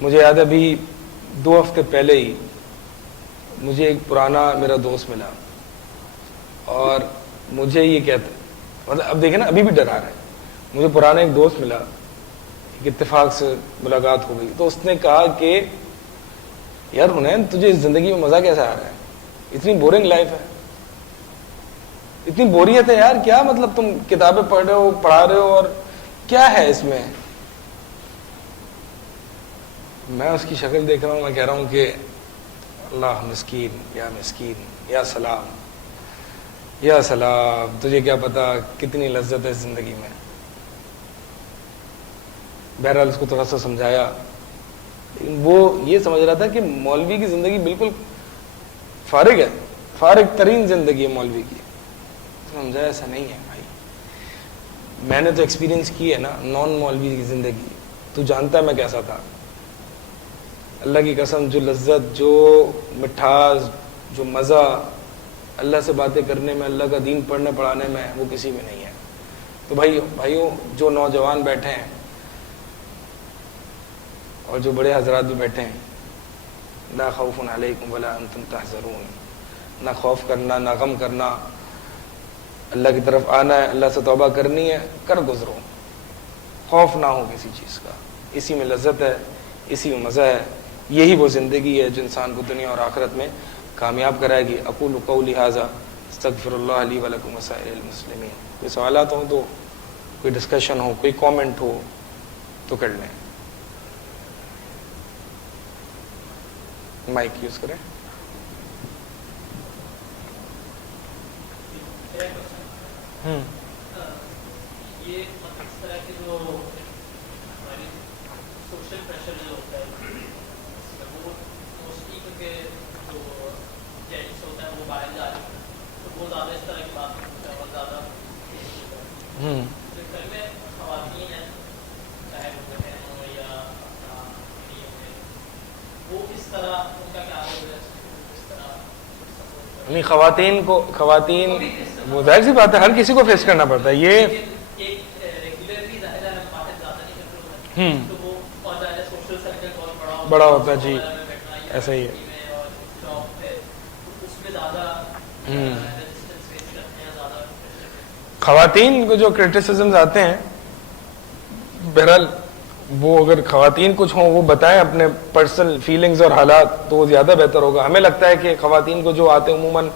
مجھے یاد ہے ابھی 2 ہفتے پہلے ہی مجھے ایک پرانا میرا دوست ملا، اور مجھے یہ کہتے، مطلب اب دیکھیں نا ابھی بھی ڈرا رہے ہیں، مجھے پرانا ایک دوست ملا، ایک اتفاق سے ملاقات ہو گئی، تو اس نے کہا کہ یار حنین تجھے اس زندگی میں مزہ کیسے آ رہا ہے، اتنی بورنگ لائف ہے، اتنی بوریت ہے یار، کیا مطلب تم کتابیں پڑھ رہے ہو، پڑھا رہے ہو، اور کیا ہے اس میں؟ میں اس کی شکل دیکھ رہا ہوں، میں کہہ رہا ہوں کہ اللہ مسکین یا سلام یا سلام، تجھے کیا پتا کتنی لذت ہے اس زندگی میں۔ بہرحال اس کو تھوڑا سا سمجھایا، وہ یہ سمجھ رہا تھا کہ مولوی کی زندگی بالکل فارغ ہے، فارغ ترین زندگی ہے مولوی کی۔ سمجھایا ایسا نہیں ہے بھائی، میں نے تو ایکسپیرینس کی ہے نا نان مولوی کی زندگی، تو جانتا ہے میں کیسا تھا۔ اللہ کی قسم، جو لذت، جو مٹھاس، جو مزہ اللہ سے باتیں کرنے میں، اللہ کا دین پڑھنے پڑھانے میں، وہ کسی میں نہیں ہے۔ تو بھائیوں جو نوجوان بیٹھے ہیں اور جو بڑے حضرات بھی بیٹھے ہیں، لا خوف علیکم ولا انتم تحزنون، نہ خوف کرنا، نہ غم کرنا، اللہ کی طرف آنا ہے، اللہ سے توبہ کرنی ہے، کر گزرو، خوف نہ ہو کسی چیز کا، اسی میں لذت ہے، اسی میں مزہ ہے، یہی وہ زندگی ہے جو انسان کو دنیا اور آخرت میں کامیاب کرائے گی۔ اقول قولی ھذا استغفر اللہ لی ولکم وسائر المسلمین. کوئی سوالات ہوں تو, کوئی ڈسکشن ہو, کوئی کامنٹ ہو تو کر لیں. مائک یوز کریں. یہ اس طرح کے جو ہماری سوشل پریشر جو ہوتا ہے وہ موسٹلی کیونکہ جو جینٹس ہوتا ہے وہ باہر جا رہے ہیں تو وہ زیادہ اس طرح کی بات کرتا ہے اور زیادہ جو گھر میں خواتین ہیں چاہے وہ بہن ہو یا اپنا بیوی ہو وہ اس طرح ان کا کیا رول ہے اس طرح نہیں خواتین وہ ظاہر سی بات ہے ہر کسی کو فیس کرنا پڑتا ہے. یہ بڑا ہوتا ہے جی ایسا ہی ہے. خواتین کو جو کرٹیسزمز آتے ہیں بہرحال وہ اگر خواتین کچھ ہوں وہ بتائیں اپنے پرسنل فیلنگز اور حالات تو وہ زیادہ بہتر ہوگا. ہمیں لگتا ہے کہ خواتین کو جو آتے ہیں عموماً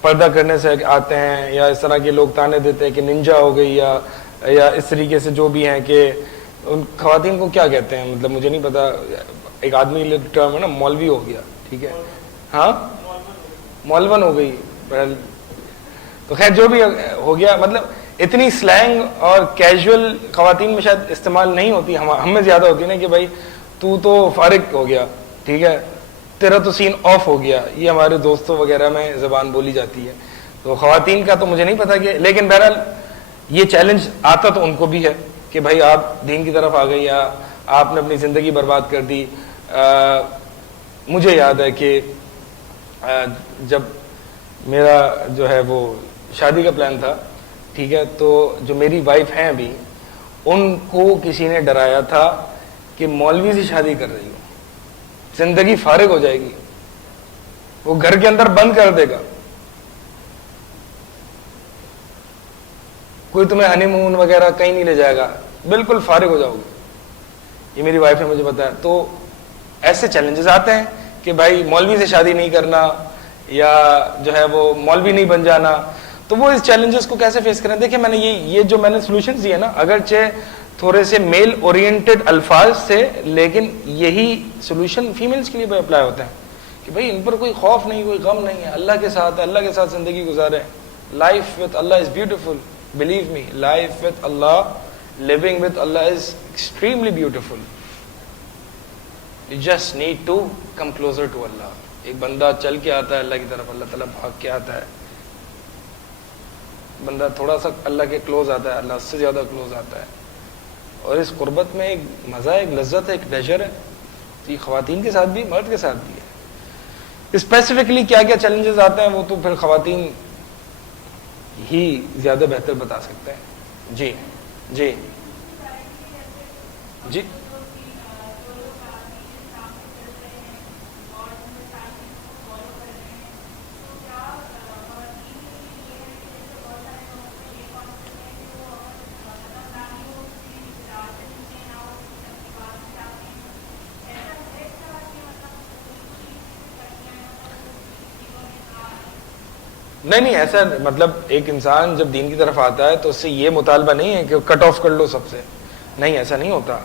پردہ کرنے سے آتے ہیں یا اس طرح کے لوگ تانے دیتے ہیں کہ ننجا ہو گئی یا اس طریقے سے جو بھی ہیں کہ ان خواتین کو کیا کہتے ہیں مطلب مجھے نہیں پتا. ایک آدمی ٹرم ہے نا مولوی ہو گیا, ٹھیک ہے, ہاں مولون ہو گئی, تو خیر جو بھی ہو گیا مطلب اتنی سلینگ اور کیجول خواتین میں شاید استعمال نہیں ہوتی, ہم میں زیادہ ہوتی نا کہ بھائی تو فارغ ہو گیا, ٹھیک ہے, تیرا تو سین آف ہو گیا. یہ ہمارے دوستوں وغیرہ میں زبان بولی جاتی ہے. تو خواتین کا تو مجھے نہیں پتا کہ, لیکن بہرحال یہ چیلنج آتا تو ان کو بھی ہے کہ بھائی آپ دین کی طرف آ گئی یا آپ نے اپنی زندگی برباد کر دی. مجھے یاد ہے کہ جب میرا جو ہے وہ شادی کا پلان تھا, ٹھیک ہے, تو جو میری وائف ہیں ابھی ان کو کسی نے ڈرایا تھا کہ مولوی سے شادی کر رہی ہو, زندگی فارغ ہو جائے گی, وہ گھر کے اندر بند کر دے گا, کوئی تمہیں ہنی مون وغیرہ کہیں نہیں لے جائے گا, بالکل فارغ ہو جاؤ گے. یہ میری وائف نے مجھے بتایا. تو ایسے چیلنجز آتے ہیں کہ بھائی مولوی سے شادی نہیں کرنا یا جو ہے وہ مولوی نہیں بن جانا. تو وہ اس چیلنجز کو کیسے فیس کریں. دیکھیں میں نے یہ جو میں نے سولوشنز دیے نا, اگرچہ تھوڑے سے میل اورینٹڈ الفاظ سے, لیکن یہی سولوشن فیمیلز کے لیے بھی اپلائی ہوتے ہیں کہ بھائی ان پر کوئی خوف نہیں, کوئی غم نہیں ہے, اللہ کے ساتھ ہے, اللہ کے ساتھ زندگی گزارے. Life with Allah is beautiful, believe me, life with Allah, living with Allah is extremely beautiful. You just need to come closer to Allah. ایک بندہ چل کے آتا ہے اللہ کی طرف, اللہ تعالیٰ بھاگ کے آتا ہے. بندہ تھوڑا سا اللہ کے کلوز آتا ہے, اللہ اس سے زیادہ کلوز آتا ہے. اور اس قربت میں ایک مزہ ہے, ایک لذت ہے, ایک پلیجر ہے. تو یہ خواتین کے ساتھ بھی, مرد کے ساتھ بھی ہے. اسپیسیفکلی کیا کیا چیلنجز آتے ہیں وہ تو پھر خواتین ہی زیادہ بہتر بتا سکتے ہیں. جی جی جی نہیں ایسا مطلب ایک انسان جب دین کی طرف آتا ہے تو اس سے یہ مطالبہ نہیں ہے کہ کٹ آف کر لو سب سے, نہیں ایسا نہیں ہوتا,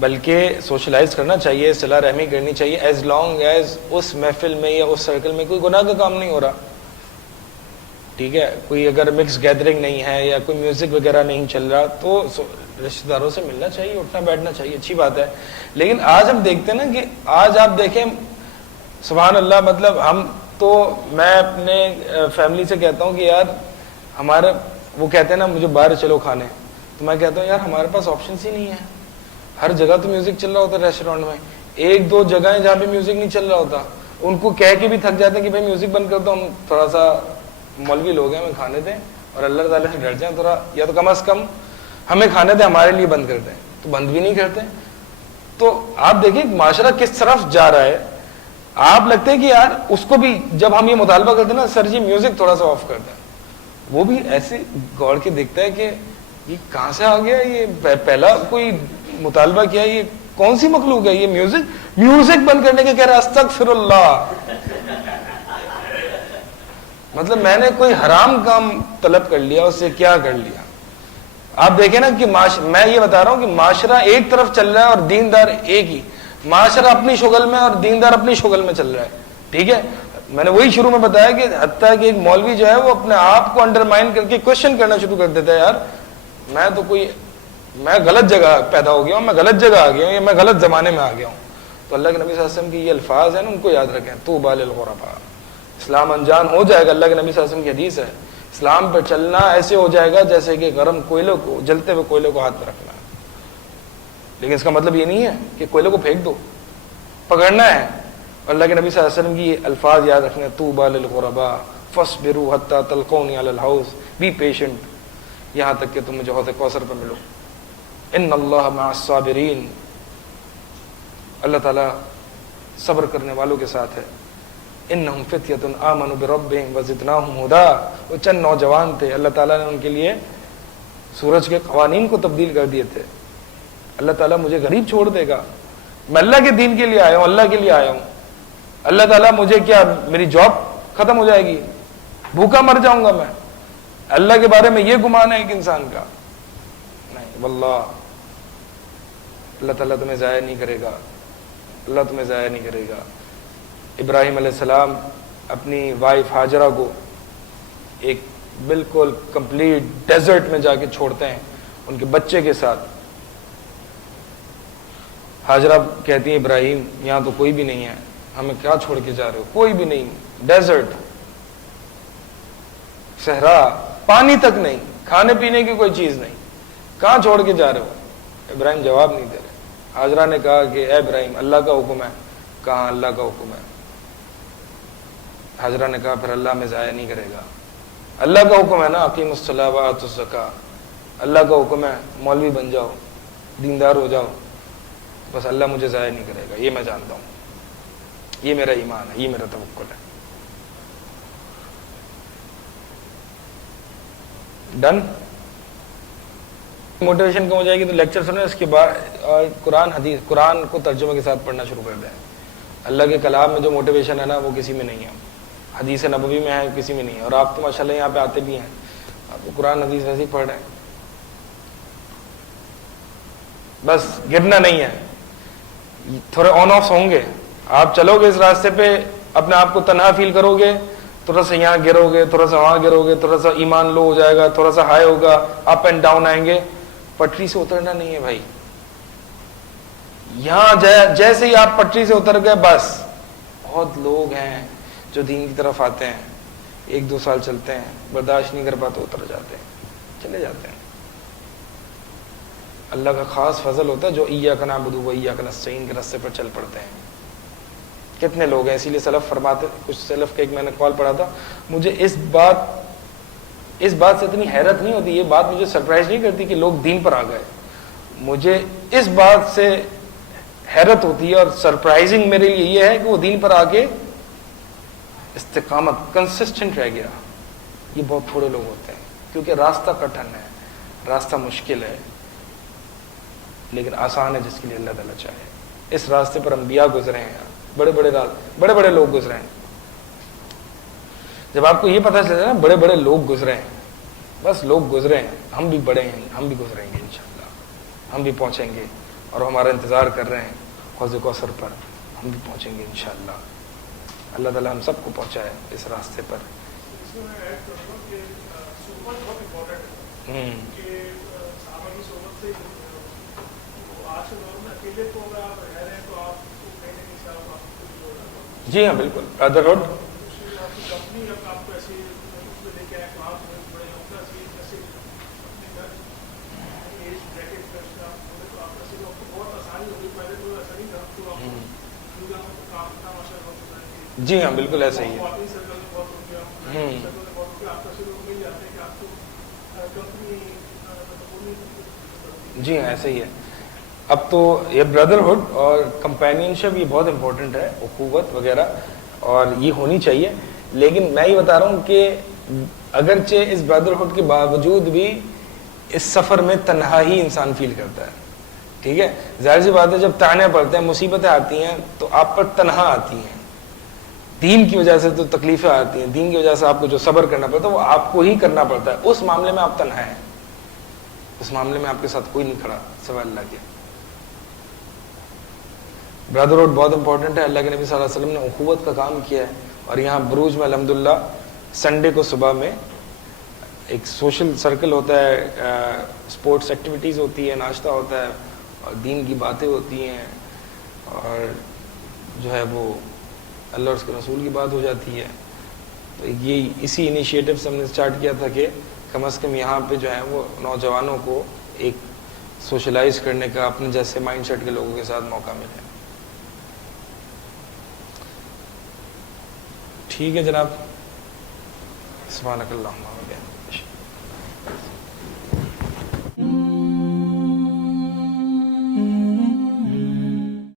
بلکہ سوشلائز کرنا چاہیے, صلہ رحمی کرنی چاہیے, ایز لانگ ایز اس محفل میں یا اس سرکل میں کوئی گناہ کا کام نہیں ہو رہا, ٹھیک ہے, کوئی اگر مکس گیدرنگ نہیں ہے یا کوئی میوزک وغیرہ نہیں چل رہا تو رشتہ داروں سے ملنا چاہیے, اٹھنا بیٹھنا چاہیے, اچھی بات ہے. لیکن آج ہم دیکھتے ہیں نا کہ آج آپ دیکھیں سبحان اللہ, مطلب ہم تو میں اپنے فیملی سے کہتا ہوں کہ یار ہمارے, وہ کہتے ہیں نا مجھے باہر چلو کھانے, تو میں کہتا ہوں یار ہمارے پاس آپشنس ہی نہیں ہے. ہر جگہ تو میوزک چل رہا ہوتا ہے ریسٹورینٹ میں, ایک دو جگہیں جہاں پہ میوزک نہیں چل رہا ہوتا, ان کو کہہ کے بھی تھک جاتے ہیں کہ بھائی میوزک بند کر دو, ہم تھوڑا سا مولوی لوگ ہیں, ہمیں کھانے دیں اور اللہ تعالیٰ سے ڈر جائیں تھوڑا, یا تو کم از کم ہمیں کھانے دیں, ہمارے لیے بند کر دیں. تو بند بھی نہیں کرتے. تو آپ دیکھیں معاشرہ کس طرف جا رہا ہے. آپ لگتے ہیں کہ یار اس کو بھی جب ہم یہ مطالبہ کرتے ہیں نا سر جی میوزک تھوڑا سا آف کر دیں, وہ بھی ایسے غور کے دیکھتا ہے کہ یہ کہاں سے آ گیا, یہ پہلا کوئی مطالبہ کیا, یہ کون سی مخلوق ہے, یہ میوزک بند کرنے کے کہہ رہا, استغفر اللہ. مطلب میں نے کوئی حرام کام طلب کر لیا، اس سے کیا کر لیا؟ آپ دیکھیں نا کہ میں یہ بتا رہا ہوں کہ معاشرہ ایک طرف چل رہا ہے اور دیندار ایک ہی، معاشرہ اپنی شغل میں اور دیندار اپنی شغل میں چل رہا ہے، ٹھیک ہے؟ میں نے وہی شروع میں بتایا کہ حتیٰ کہ ایک مولوی جو ہے وہ اپنے آپ کو انڈرمائن کر کے کوشچن کرنا شروع کر دیتا ہے، یار میں غلط جگہ پیدا ہو گیا ہوں، میں غلط جگہ آ گیا ہوں، یا میں غلط زمانے میں آ گیا ہوں۔ تو اللہ کے نبی صلی اللہ علیہ وسلم کی یہ الفاظ ہیں نا، ان کو یاد رکھیں، طوبی للغرباء، اسلام انجان ہو جائے گا، اللہ کے نبی صلی اللہ علیہ وسلم کی حدیث ہے، اسلام پہ چلنا ایسے ہو جائے گا جیسے کہ گرم کوئلے کو، جلتے ہوئے کوئلے کو ہاتھ میں رکھنا ہے۔ لیکن اس کا مطلب یہ نہیں ہے کہ کوئلے کو پھینک دو، پکڑنا ہے۔ اللہ کے نبی صلی اللہ علیہ وسلم کی الفاظ یاد رکھنے، طوبی للغرباء فاصبروا حتی تلقونی علی الحوض، بی پیشنٹ یہاں تک کہ تم مجھے حوض کوثر پہ ملو، ان اللہ مع الصابرین، اللہ تعالیٰ صبر کرنے والوں کے ساتھ ہے۔ انہم فتیۃ آمنوا بربہم وزدناہم ھدا، وہ چند نوجوان تھے، اللہ تعالیٰ نے ان کے لیے سورج کے قوانین کو تبدیل کر دیے تھے۔ اللہ تعالیٰ مجھے غریب چھوڑ دے گا؟ میں اللہ کے دین کے لیے آیا ہوں، اللہ کے لیے آیا ہوں، اللہ تعالیٰ مجھے کیا میری جاب ختم ہو جائے گی، بھوکا مر جاؤں گا میں؟ اللہ کے بارے میں یہ گمان ہے ایک انسان کا؟ نہیں واللہ، اللہ تعالیٰ تمہیں ضائع نہیں کرے گا، اللہ تمہیں ضائع نہیں کرے گا۔ ابراہیم علیہ السلام اپنی وائف ہاجرہ کو ایک بالکل کمپلیٹ ڈیزرٹ میں جا کے چھوڑتے ہیں ان کے بچے کے ساتھ۔ ہاجرہ کہتی ہیں ابراہیم یہاں تو کوئی بھی نہیں ہے، ہمیں کیا چھوڑ کے جا رہے ہو؟ کوئی بھی نہیں، ڈیزرٹ، صحرا، پانی تک نہیں، کھانے پینے کی کوئی چیز نہیں، کہاں چھوڑ کے جا رہے ہو؟ ابراہیم جواب نہیں دے رہے۔ ہاجرہ نے کہا کہ اے ابراہیم اللہ کا حکم ہے۔ کہاں اللہ کا حکم ہے؟ ہاجرہ نے کہا پھر اللہ میں ضائع نہیں کرے گا، اللہ کا حکم ہے نا، اقیم الصلاۃ وآتوا الزکاۃ، اللہ کا حکم ہے، مولوی بن جاؤ، دیندار ہو جاؤ، بس اللہ مجھے ضائع نہیں کرے گا، یہ میں جانتا ہوں، یہ میرا ایمان ہے، یہ میرا توکل ہے۔ ڈن؟ موٹیویشن کم ہو جائے گی تو لیکچر سنیں، اس کے بعد اور قرآن کو ترجمے کے ساتھ پڑھنا شروع کر دیں۔ اللہ کے کلام میں جو موٹیویشن ہے نا وہ کسی میں نہیں ہے، حدیث نبوی میں ہے، کسی میں نہیں ہے۔ اور آپ تو ماشاءاللہ یہاں پہ آتے بھی ہیں، آپ کو قرآن حدیث ویسے ہی پڑھ رہے ہیں، بس گرنا نہیں ہے، تھوڑے آن آفس ہوں گے۔ آپ چلو گے اس راستے پہ، اپنے آپ کو تنہا فیل کرو گے، تھوڑا سا یہاں گرو گے، تھوڑا سا وہاں گرو گے، تھوڑا سا ایمان لو ہو جائے گا، تھوڑا سا ہائی ہوگا، اپ اینڈ ڈاؤن آئیں گے۔ پٹری سے اترنا نہیں ہے بھائی، یہاں جیسے ہی آپ پٹری سے اتر گئے بس۔ بہت لوگ ہیں جو دین کی طرف آتے ہیں، 1-2 سال چلتے ہیں، برداشت نہیں کر پاتے، اتر جاتے ہیں، چلے جاتے ہیں۔ اللہ کا خاص فضل ہوتا ہے جو ایاک نعبد و ایاک نستعین کے راستے پر چل پڑتے ہیں۔ کتنے لوگ ہیں، اسی لیے سلف فرماتے، کچھ سلف کا ایک میں نے کال پڑھا تھا، مجھے اس بات سے اتنی حیرت نہیں ہوتی، یہ بات مجھے سرپرائز نہیں کرتی کہ لوگ دین پر آ گئے، مجھے اس بات سے حیرت ہوتی ہے اور سرپرائزنگ میرے لیے یہ ہے کہ وہ دین پر آ کے استقامت کنسسٹنٹ رہ گیا۔ یہ بہت تھوڑے لوگ ہوتے ہیں، کیونکہ راستہ کٹھن ہے، راستہ مشکل ہے، لیکن آسان ہے جس کے لیے اللہ تعالیٰ چاہے۔ اس راستے پر انبیاء گزرے ہیں، بڑے بڑے لوگ گزرے ہیں۔ جب آپ کو یہ پتہ چلے نا بڑے بڑے لوگ گزرے ہیں، بس لوگ گزرے ہیں، ہم بھی بڑے ہیں، ہم بھی گزریں گے انشاءاللہ، ہم بھی پہنچیں گے، اور ہمارا انتظار کر رہے ہیں حوض کوثر پر، ہم بھی پہنچیں گے انشاءاللہ۔ اللہ تعالیٰ ہم سب کو پہنچائے اس راستے پر۔ جی ہاں بالکل، برادرہڈ جی ہاں بالکل ایسا ہی ہے۔ جی ہاں ایسا ہی ہے۔ اب تو یہ بردرہڈ اور کمپینین شپ یہ بہت امپورٹنٹ ہے، اخوت وغیرہ، اور یہ ہونی چاہیے۔ لیکن میں یہ بتا رہا ہوں کہ اگرچہ اس بردرہڈ کے باوجود بھی اس سفر میں تنہا ہی انسان فیل کرتا ہے، ٹھیک ہے؟ ظاہر سی بات ہے جب تانے پڑتے ہیں، مصیبتیں آتی ہیں تو آپ پر تنہا آتی ہیں، دین کی وجہ سے تو تکلیفیں آتی ہیں، دین کی وجہ سے آپ کو جو صبر کرنا پڑتا ہے وہ آپ کو ہی کرنا پڑتا ہے، اس معاملے میں آپ تنہا ہیں، اس معاملے میں آپ کے ساتھ کوئی نہیں کھڑا سوائے اللہ کے۔ برادرہوڈ بہت امپورٹنٹ ہے، اللہ کے نبی صلی اللہ علیہ وسلم نے اخوت کا کام کیا ہے، اور یہاں بروج میں الحمدللہ سنڈے کو صبح میں ایک سوشل سرکل ہوتا ہے، اسپورٹس ایکٹیویٹیز ہوتی ہے، ناشتہ ہوتا ہے، اور دین کی باتیں ہوتی ہیں، اور جو ہے وہ اللہ اور اس کے رسول کی بات ہو جاتی ہے۔ تو یہ اسی انیشیٹو سے ہم نے اسٹارٹ کیا تھا کہ کم از کم یہاں پہ جو ہے وہ نوجوانوں کو ایک سوشلائز کرنے کا اپنے جیسے مائنڈ سیٹ کے لوگوں کے ساتھ موقع ملے۔ ٹھیک ہے جناب، سبحانک اللہم و بحمدک۔